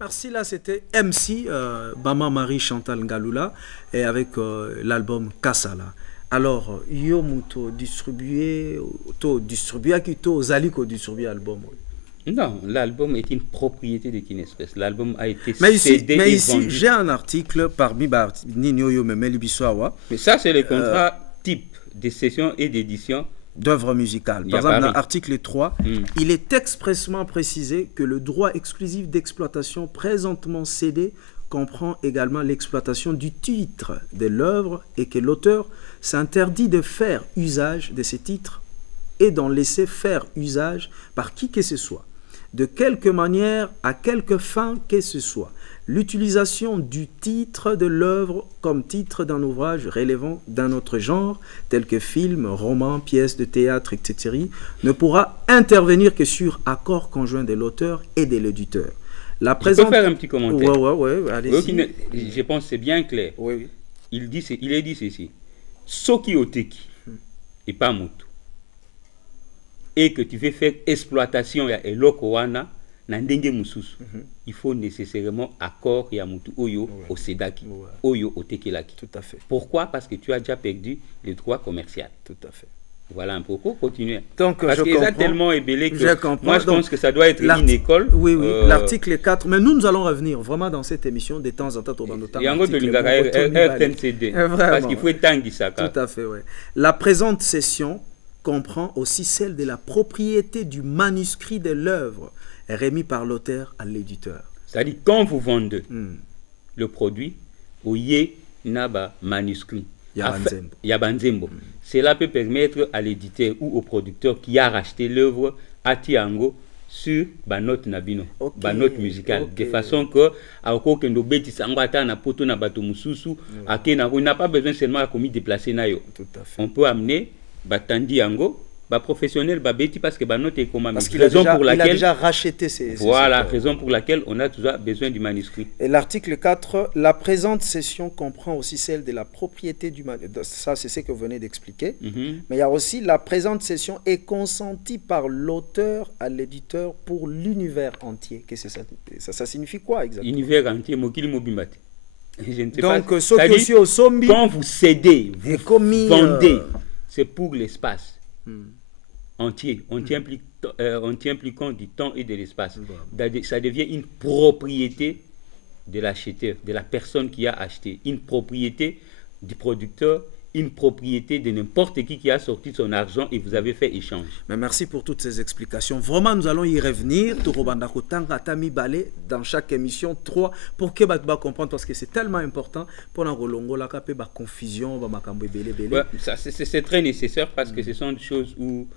Merci, là c'était MC, Maman Marie-Chantal Ngalula, et avec l'album Kassala. Alors, yo muto distribué qui to zaliko distribué album. Non, l'album est une propriété de Kinespes. L'album a été cédé et vendu. J'ai un article parmi Nino Yo Memeli Biswawa. Mais ça, c'est le contrat type de session et d'édition d'œuvres musicales. Par exemple, dans l'article 3, il est expressément précisé que le droit exclusif d'exploitation présentement cédé comprend également l'exploitation du titre de l'œuvre et que l'auteur s'interdit de faire usage de ces titres et d'en laisser faire usage par qui que ce soit. de quelque manière, à quelque fin que ce soit. L'utilisation du titre de l'œuvre comme titre d'un ouvrage relevant d'un autre genre, tel que film, roman, pièce de théâtre, etc., ne pourra intervenir que sur accord conjoint de l'auteur et de l'éditeur. Je peux faire un petit commentaire. Ouais, allez-y. Je pense que c'est bien clair. Oui. Il est dit ceci. Soki oteki et pas mutu. Et que tu veux faire exploitation ya eloko wana na ndenge mususu. Il faut nécessairement accord ya mutu oyo au sedaki, oyo otekelaki. Tout à fait. Pourquoi? Parce que tu as déjà perdu les droits commerciaux. Tout à fait. Voilà un propos, continuez. Donc, parce qu'il y a tellement ébélé que moi je donc, pense que ça doit être une école. Oui, l'article 4. Mais nous allons revenir vraiment dans cette émission de temps en temps. Il y a un autre RTNCD. Parce qu'il faut étendre ça. Tout à fait, oui. La présente session comprend aussi celle de la propriété du manuscrit de l'œuvre remis par l'auteur à l'éditeur. C'est-à-dire, quand vous vendez le produit, au yé naba manuscrit. Yabanzembo. Cela peut permettre à l'éditeur ou au producteur qui a racheté l'œuvre à Tiango sur Banot Nabino, Banot musicale, de façon que on n'a pas besoin seulement de déplacer nayo. On peut amener Batandi Ango, professionnel babeti parce que Banot est comme parce qu'il a déjà racheté ses voilà, raison pour laquelle on a toujours besoin du manuscrit. Et l'article 4, la présente session comprend aussi celle de la propriété du manuscrit. Ça, c'est ce que vous venez d'expliquer. Mais il y a aussi la présente session est consentie par l'auteur à l'éditeur pour l'univers entier. Qu'est-ce que ça signifie quoi exactement? Univers entier, mokili mobimbate. Je ne sais donc, pas. Quand vous cédez, vous vendez, c'est pour l'espace. Entier, on tient plus compte du temps et de l'espace. Ça devient une propriété de l'acheteur, de la personne qui a acheté, une propriété du producteur, une propriété de n'importe qui a sorti son argent et vous avez fait échange. Mais merci pour toutes ces explications. Vraiment, nous allons y revenir. Dans chaque émission 3 pour que vous compreniez parce que c'est tellement important pour la confusion. Ouais, c'est très nécessaire parce que ce sont des choses où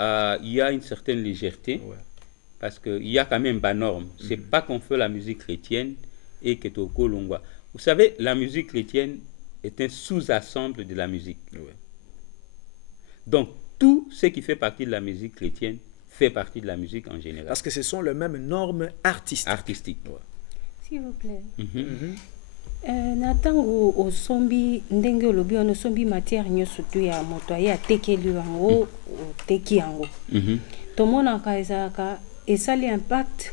il y a une certaine légèreté parce qu'il y a quand même une norme. C'est pas qu'on fait la musique chrétienne et que tu es longwa. Vous savez, la musique chrétienne est un sous-ensemble de la musique. Donc, tout ce qui fait partie de la musique chrétienne fait partie de la musique en général. Parce que ce sont les mêmes normes artistiques. S'il vous plaît. Natango au sombi ndenge olobi ono sombi matière nyoso tu ya moto ya tekeli yango teki yango. Tomona ka ezaka esali impact.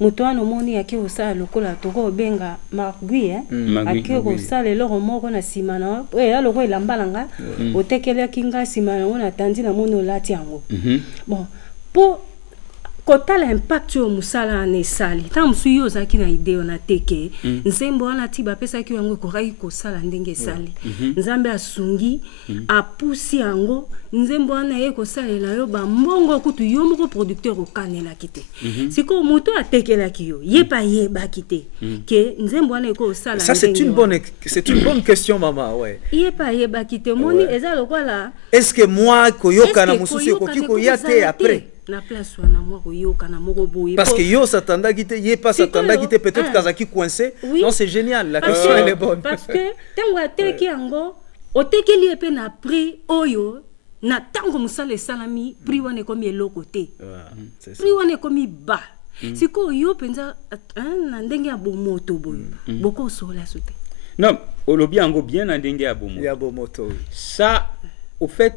Moto ano moni yake osala lokola toko benga magui ake osala eloko moko na sima na aloko elambalanga otekeli kinga sima na ona tandi na mono lati yango. Bon, po kotala impact yo musala na esali ta musu yo zaki na ideo na teke nzembo wana tiba pesa ki yango kokai kosala ndenge esali nzambe asungi apusi yango nzembo wana ye kosalela yo ba mbongo kutu yo moko producteur okanela kite siko moto atekela ki yo yeba kite ke nzembo wana ko sala ça c'est une bonne question maman yeba kite moni eza lokola est-ce que moi koyoka na mususu ko yate après na place wana moi koyoka na moko boye parce que yo s'attendait kite yé pas s'attendait kite peut-être kazaki coincé non c'est génial la question elle est bonne parce que tango ateki yango otekeli epe na prix oyo na tango musale salami prix wana komi eloko te prix wana komi ba siko yo penza na ndenge ya bomoto boyo boko sola sote non olobi yango bien na ndenge ya bomoto ya bomoto ça au fait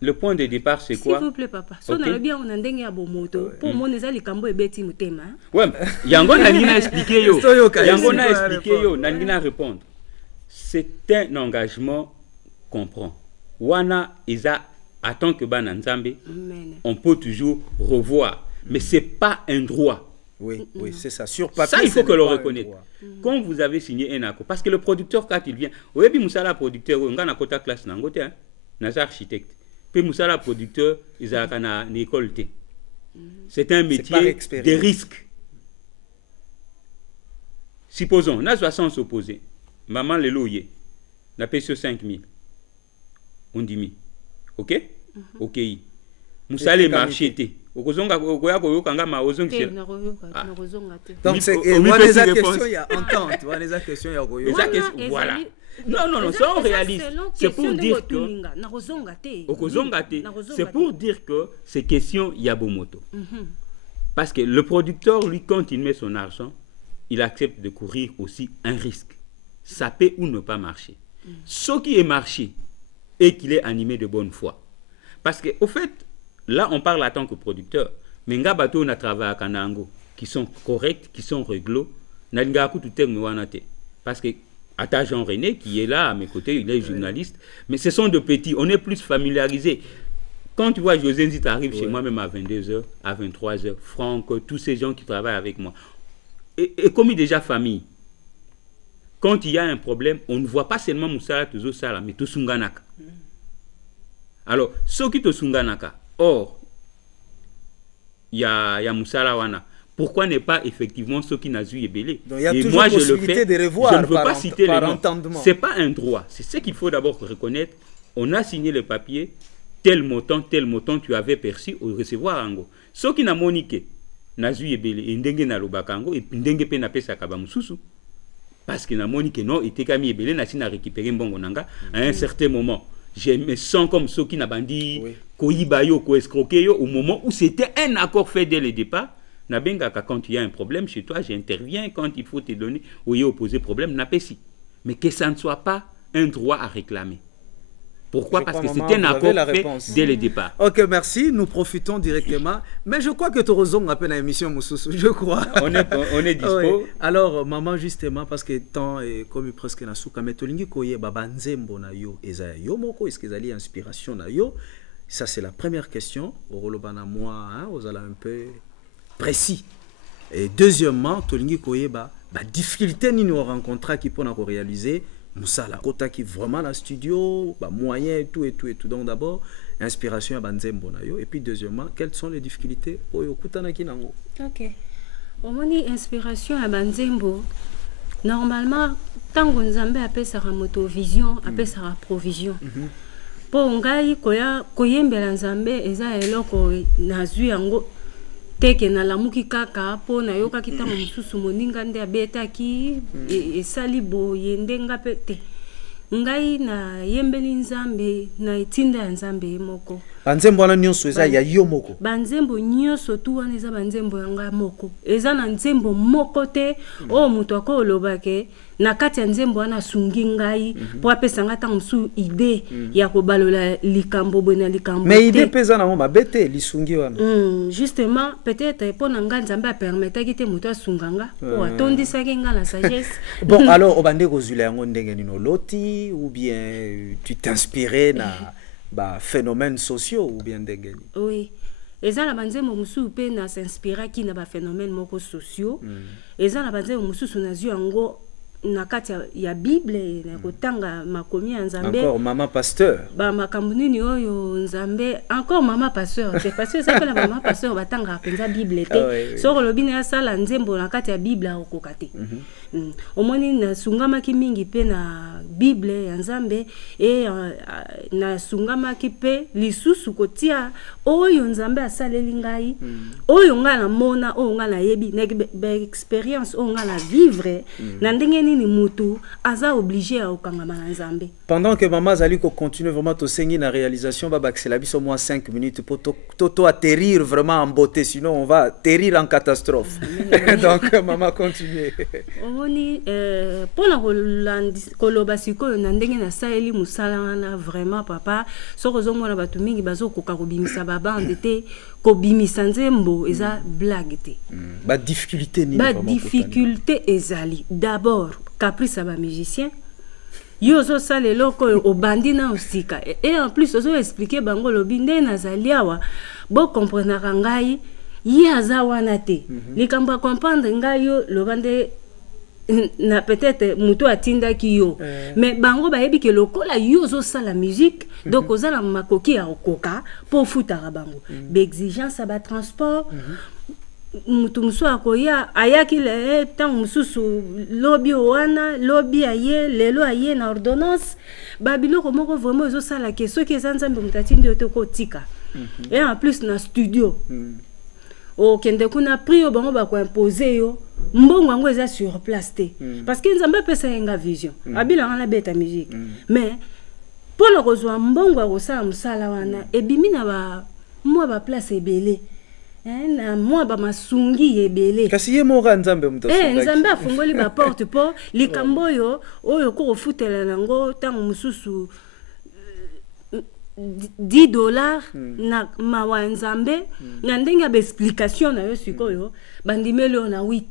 le point de départ c'est quoi? S'il vous plaît papa so na lobi yango na ndenge ya bomoto pour mon ezali kambo ebeti mutema ouais yango na ngina expliquer yo yango na expliquer yo na ngina répondre c'est un engagement qu'on prend wana isa attend que bana nzambe on peut toujours revoir mais c'est pas un droit. Oui, c'est ça. Sur papier, ça, il faut que l'on reconnaisse. Quand vous avez signé un accord, parce que le producteur, quand il vient, oui, Moussala producteur, on a une classe, on a un architecte. Puis Moussala producteur, ils ont une école. C'est un métier de risque. Supposons, on a 60 opposés. Maman le loyer, on a payé sur 5 000. On dit 1000. OK? OK. Moussala marché. okozonga koya koyokanga ma ozongisela donc c'est question ya entente wana question ya koyo voilà non c'est réaliste c'est pour dire que c'est pour dire que c'est question ya bomoto parce que le producteur lui quand il met son argent il accepte de courir aussi un risque ça peut ou ne pas marcher ce qui est marché et qu'il est animé de bonne foi parce que au fait là on parle en tant que producteur mais nga bato on a travaillé à Kanango qui sont corrects qui sont réglo na linga ku tout terme wana te parce que Ata Jean René qui est là à mes côtés il est journaliste mais ce sont de petits on est plus familiarisés quand tu vois José Nzit arrive chez moi même à 22h à 23h Franck tous ces gens qui travaillent avec moi et comme il est déjà famille quand il y a un problème on ne voit pas seulement Moussala Tuzo Sala mais tout Sunganaka alors ceux qui te Sunganaka or il y a Moussala Wana pourquoi n'est pas effectivement ceux qui n'ont eu belé et moi je le fais de revoir, je ne veux pas citer les noms c'est pas un droit c'est ce qu'il faut d'abord reconnaître on a signé le papier tel montant tu avais perçu au recevoir ango ceux qui n'a moniqué n'a eu belé et ndenge na lobakango et ndenge pe na pesa kaba mususu parce que n'a moniqué non était kami belé na sina récupérer mbongo nanga à un certain moment je me sens comme ceux qui n'a bandi koyibayo ko escroquer au moment où c'était un accord fait dès le départ na benga quand il y a un problème chez toi j'interviens quand il faut te donner ou y opposer problème na pesi mais que ça ne soit pas un droit à réclamer pourquoi parce que c'était un accord fait dès le départ. Ok merci nous profitons directement mais je crois que Torozong a peine à émission Moussoussou je crois on est dispo oui. Alors maman justement parce que temps est comme presque na souka mais tolingi koye baba nzembo na yo eza yo moko est-ce que ezali inspiration na yo ça c'est la première question orolobana moi hein aux ala un peu précis et deuxièmement tolingi koye ba difficulté ni nous rencontrer qui pour réaliser Moussala kota qui vraiment la studio ba moyen et tout donc d'abord inspiration à banzembo na yo et puis deuxièmement quelles sont les difficultés oyo kutana kinango. OK omoni inspiration à banzembo normalement tango nzambe apesa moto vision apesa provision po ngai koyembela nzambe eza eloko nazwi yango teke na lamuki kaka po na yoka kitamo mususu moninga nde abetaki esali boye ndenga pete ngai na yembeli nzambe na etinda ya nzambe moko banzembo wana nyonso eza ya yo moko banzembo nyonso tu wana eza banzembo yanga moko eza na nzembo moko te o muto akolobake na kati ya nzembo wana sungi ngai po apesa ngata musu idée ya kobalola likambo bona likambo mais idée pesa na moma bete lisungi wana justement peut-être po na nga nzambe a permettre ki te muto asunganga po atondisa ki nga la sagesse bon alors obande kozula yango ndenge nino loti ou bien tu t'inspirais na phénomènes sociaux ou bien ndenge oui eza na banzembo musu pe na s'inspira ki na ba phénomènes moko sociaux eza na banzembo musu na zio yango na kati ya Bible na kotanga makomi ya nzambe encore maman pasteur ba makambo nini oyo nzambe encore maman pasteur c'est parce que ça fait la maman pasteur batanga penza Bible te so lobi na sala nzembo na kati ya Bible okokate omoni na sungamaki mingi pe na Bible ya nzambe et na sungamaki pe lisusu kotia oyo nzambe asaleli ngai oyo nga na mona oyo nga na yebi na expérience oyo nga na vivre na ndenge nini mutu aza obligé à okangama na nzambe. Pendant que maman Zali continue vraiment to sengi na réalisation baba c'est la biso moins 5 minutes pour to atterrir vraiment en beauté sinon on va atterrir en catastrophe. Donc maman continue. Omoni pona koloba sikoyo na ndenge na saeli musala wana vraiment papa soko zomona batu mingi bazokoka kobimisa babande te kobimisa nzembo eza blague te. Ba difficulté ni ba difficulté ezali d'abord caprice à ba musicien yozo sale loko obandi na osika et en plus ozo expliquer bango lobinde na zaliawa bo comprendre ngai yi azawana te likambo comprendre ngai yo lobande na peut-être muto atinda ki yo mais bango ba yebi ke lokola yozo sala musique donc ozala makoki ya okoka pour futara bango be exigence ba transport mutu musu akoya ayaki le tango mususu lobi wana lobi aye lelo aye na ordonnance babiloko moko vraiment ezo sala ke soki eza nzambe mutati ndio te kotika et en plus na studio okende kuna prix bango bakoimpose yo mbongo yango eza sur place te parce que nzambe apesa yenga vision abilanga na beta musique mais mpona kozwa mbongo ya kosala mosala wana ebimi na mwa baplace ebele na mwa bamasungi ebele kasi ye moka nzambe nzambe afungoli baporte mpo likambo oyo kokofutela nango ntango mosusu $10 na mawa nzambe na ndenge ya baexplication na yo sikoyo bandimeli oyo na 8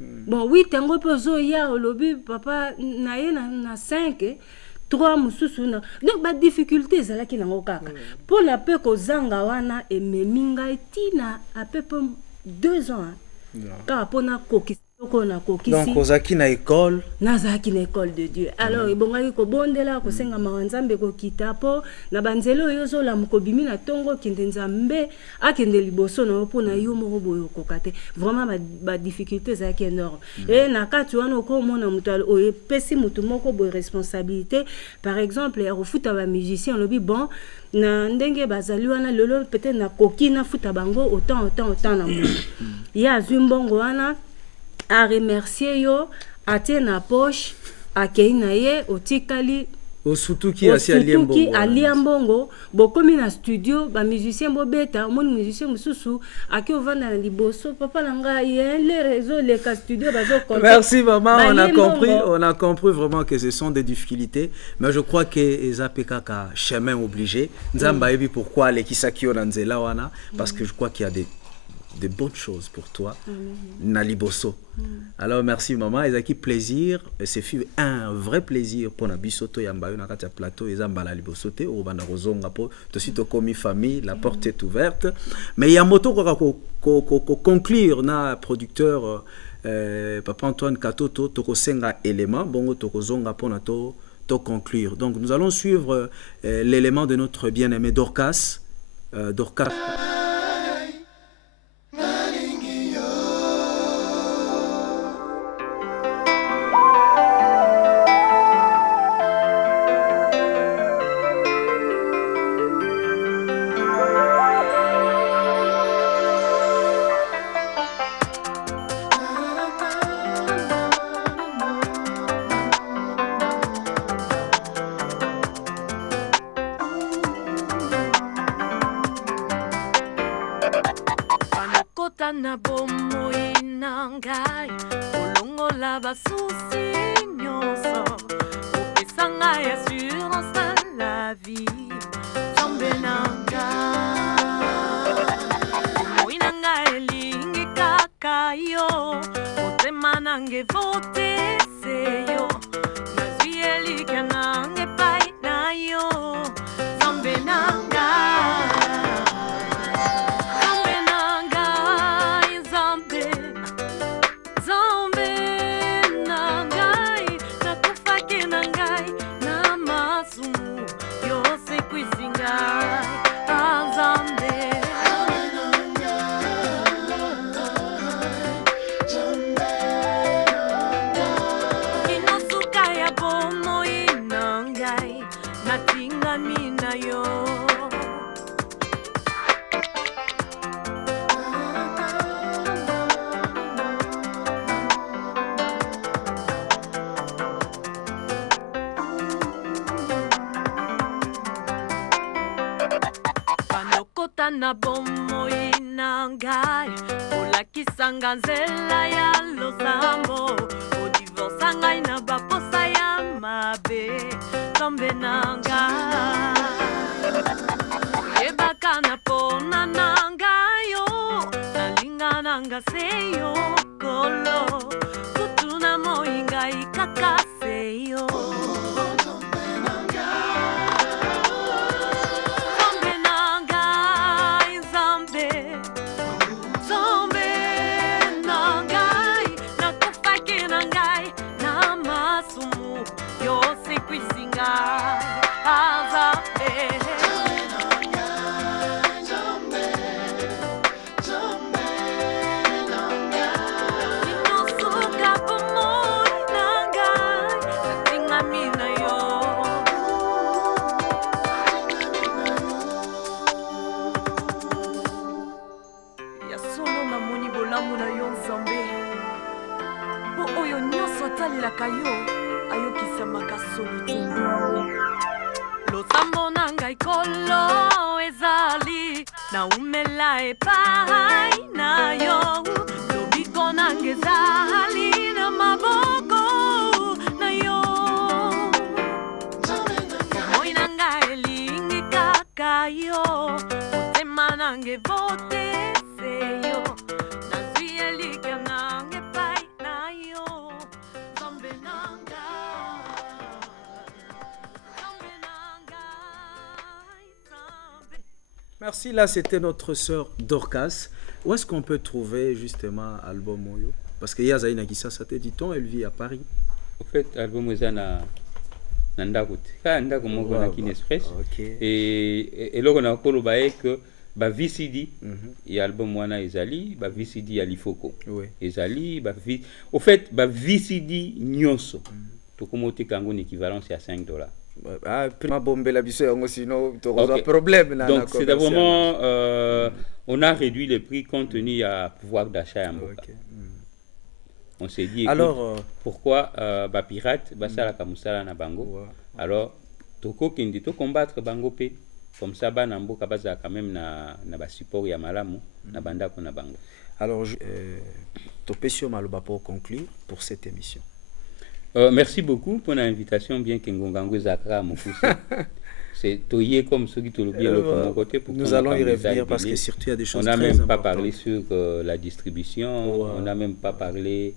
bon 8 yango mpe ozoya olobi papa na ye na 5 3 mosusu na donc badifficulté ezalaki nango kaka mpona mpe kozanga wana ememi ngai ntina ape mpe 2 ans kaka mpona kokisi donc ozalaki na école nazalaki na école de Dieu alors ebongaki kobondela kosenga mawa nzambe kokita mpo na banzela oyo ozolamu kobimi na ntongo okende nzambe akende liboso na yo mpona yo moko boye okoka te vraiment badifficulté ezalaki énorme e na kati wana okomona moto oyo epesi motu moko boye responsabilité par exemple ya kofuta bamusicien olobi bon na ndenge bazali wana lelo peut-être nakoki nafuta bango autant na moto ye azwi mbongo wana a remercier yo atie na poche akei na ye otikali osutuki alia mbongo bokomi na studio bamusicien bobeta omoni musicien mosusu aki ovanda na liboso papa na ngai les réseaux les studio bazokonte. Merci maman, on a compris vraiment que ce sont des difficultés, mais je crois que ezape kaka chemin obligé nzamba yebi pourquoi les kisaki yo na nzela wana parce que je crois qu'il y a de bonnes choses pour toi na liboso. Alors merci maman, ezaki plaisir, c'est fut un vrai plaisir pour na bisoto ya mbayo na kati ya plateau ezamba la liboso te o bana rozonga po to sito komi famille, la porte est ouverte, mais ya moto ko conclure na producteur papa Antoine Katoto toko senga élément bongo toko zonga pona to conclure. Donc nous allons suivre l'élément de notre bien-aimé Dorcas. Dorcas na bomoi na ngai olongola basusi nyonso opesa ngai assurance na la vie nzambe na ngai bomoi na ngai elingi kaka yo motema nange votese yo nazwi elika nange epai na yo nzambe na ngai na bomoi na ngai olakisanga nzela ya losambo odivorsa ngai na baposa ya mabe nzambe na ngai yebaka na pona na ngai yo nalinga na nga seyo kolo kutuna moi ngai kaka seyo malamu na yo nzambe mpo oyo nyonso atalelaka yo ayokisamaka soni te losambo na ngai kolo ezali naumela epai na yo lobiko nanga ezali na maboko na yo moi na ngai elingi kaka yo motema nanga evotese yo nazwi elika nanga epai na yo nzambe nanga Merci, là c'était notre sœur Dorcas. Où est-ce qu'on peut trouver justement l'album Moyo? Parce que Yazaïna Gissa, ça te dit-on, elle vit à Paris. En fait, l'album Moyo na Ndakut. Ka Ndakut moko na Kin Express. Et là on a encore le que ba VCD et album wana ezali, ba VCD ali Foko. Ezali ba au fait ba VCD nyonso. To komote kango une équivalence à $5. Problème. Donc c'est vraiment on a réduit le prix compte tenu à pouvoir d'achat. On s'est dit alors pourquoi ba pirate ça la kamusala na bango. Alors toko kindi to combattre bango pe comme ça ba na mboka baza quand même na ba support ya malamu na banda ko na bango. Alors Topesio Maloba pour conclure pour cette émission. Merci beaucoup pour l'invitation, bien que Ngongango Zakra c'est toyé comme ceux qui te l'oublient de mon côté. Nous allons y revenir parce que surtout il y a des choses très importantes. On n'a même pas parlé sur la distribution, on n'a même pas parlé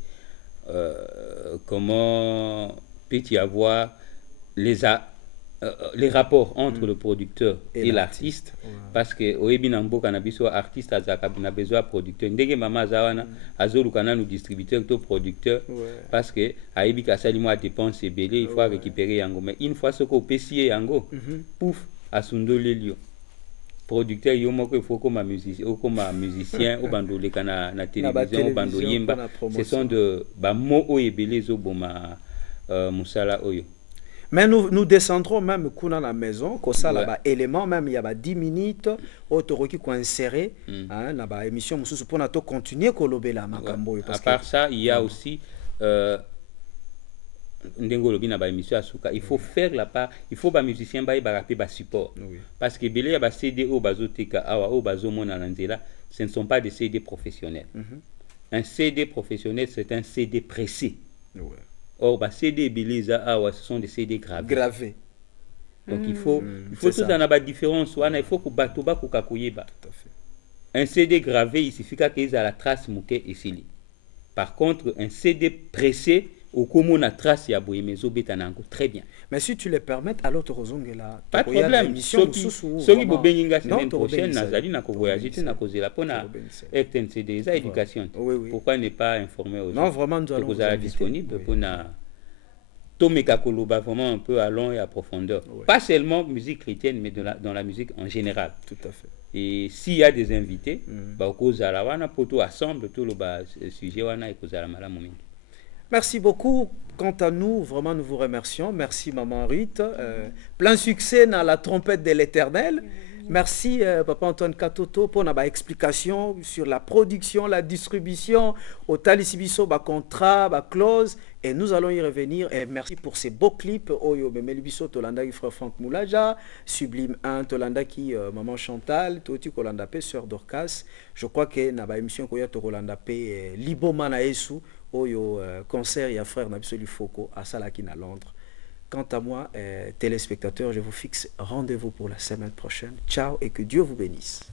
comment peut-y avoir les rapports entre le producteur et l'artiste. Parce que au Ebinambo Cannabis, artiste a besoin de producteur. Ndege mama zawana azolu kana nous distributeur to producteur parce que aibi kasali moi dépense belé il faut récupérer yango mais une fois ce qu'on pesier yango pouf asundole lio producteur yo moko il faut comme musicien au bando le kana na télévision au bando yemba ce sont de ba mo o ebele zo boma musala oyo. Mais nous descendrons même à la maison, comme ça, là-bas, élément, même il y a 10 minutes, autoroki qui inséré, là-bas, émission, pour continuer à la Macambo. À part ça, il y a aussi, il faut faire la part, il faut que les musiciens aient support. Parce que il y a CD au bazoteka, au bazomona lanzela, ce ne sont pas des CD professionnels. Un CD professionnel, c'est un CD pressé. Or, CD Beleza, ce sont des CD gravés. Donc, il faut tout dans la différence. Il faut que Batoba Kukakoyeba. Un CD gravé, il suffit qu'il y ait la trace mouké et sili. Par contre, un CD pressé, au commun la trace ya boyemezo betanango très bien. Mais si tu le permets, alors tu là. Pas de problème. Soki bobenginga semaine prochaine, nazali na ko voyager, na ko zela pona FTNCD za éducation. Pourquoi ne pas informer aux gens? Non, vraiment nous allons vous disponible pour na Tomeka Koloba vraiment un peu à long et à profondeur. Pas seulement musique chrétienne mais dans la musique en général. Tout à fait. Et s'il y a des invités, ba ko zala wana poto ensemble tout le sujet wana e ko zala malamu mingi. Merci beaucoup. Quant à nous, vraiment, nous vous remercions. Merci, Maman Ruth. Plein succès dans la trompette de l'Éternel. Merci, Papa Antoine Katoto, pour notre explication sur la production, la distribution, au Talisibiso, contrat, clause. Et nous allons y revenir. Et merci pour ces beaux clips. Oyo, Melibiso, Tolanda qui frère Franck Moulaja, Sublime 1, Tolanda qui Maman Chantal, Toti Kolanda P, Sœur Dorcas. Je crois que dans l'émission Koya Tolanda P, Libo Manaesu, Oyo concert, il y a frère Nabisoli Foko à Salakin à Londres. Quant à moi, téléspectateurs, je vous fixe rendez-vous pour la semaine prochaine. Ciao et que Dieu vous bénisse.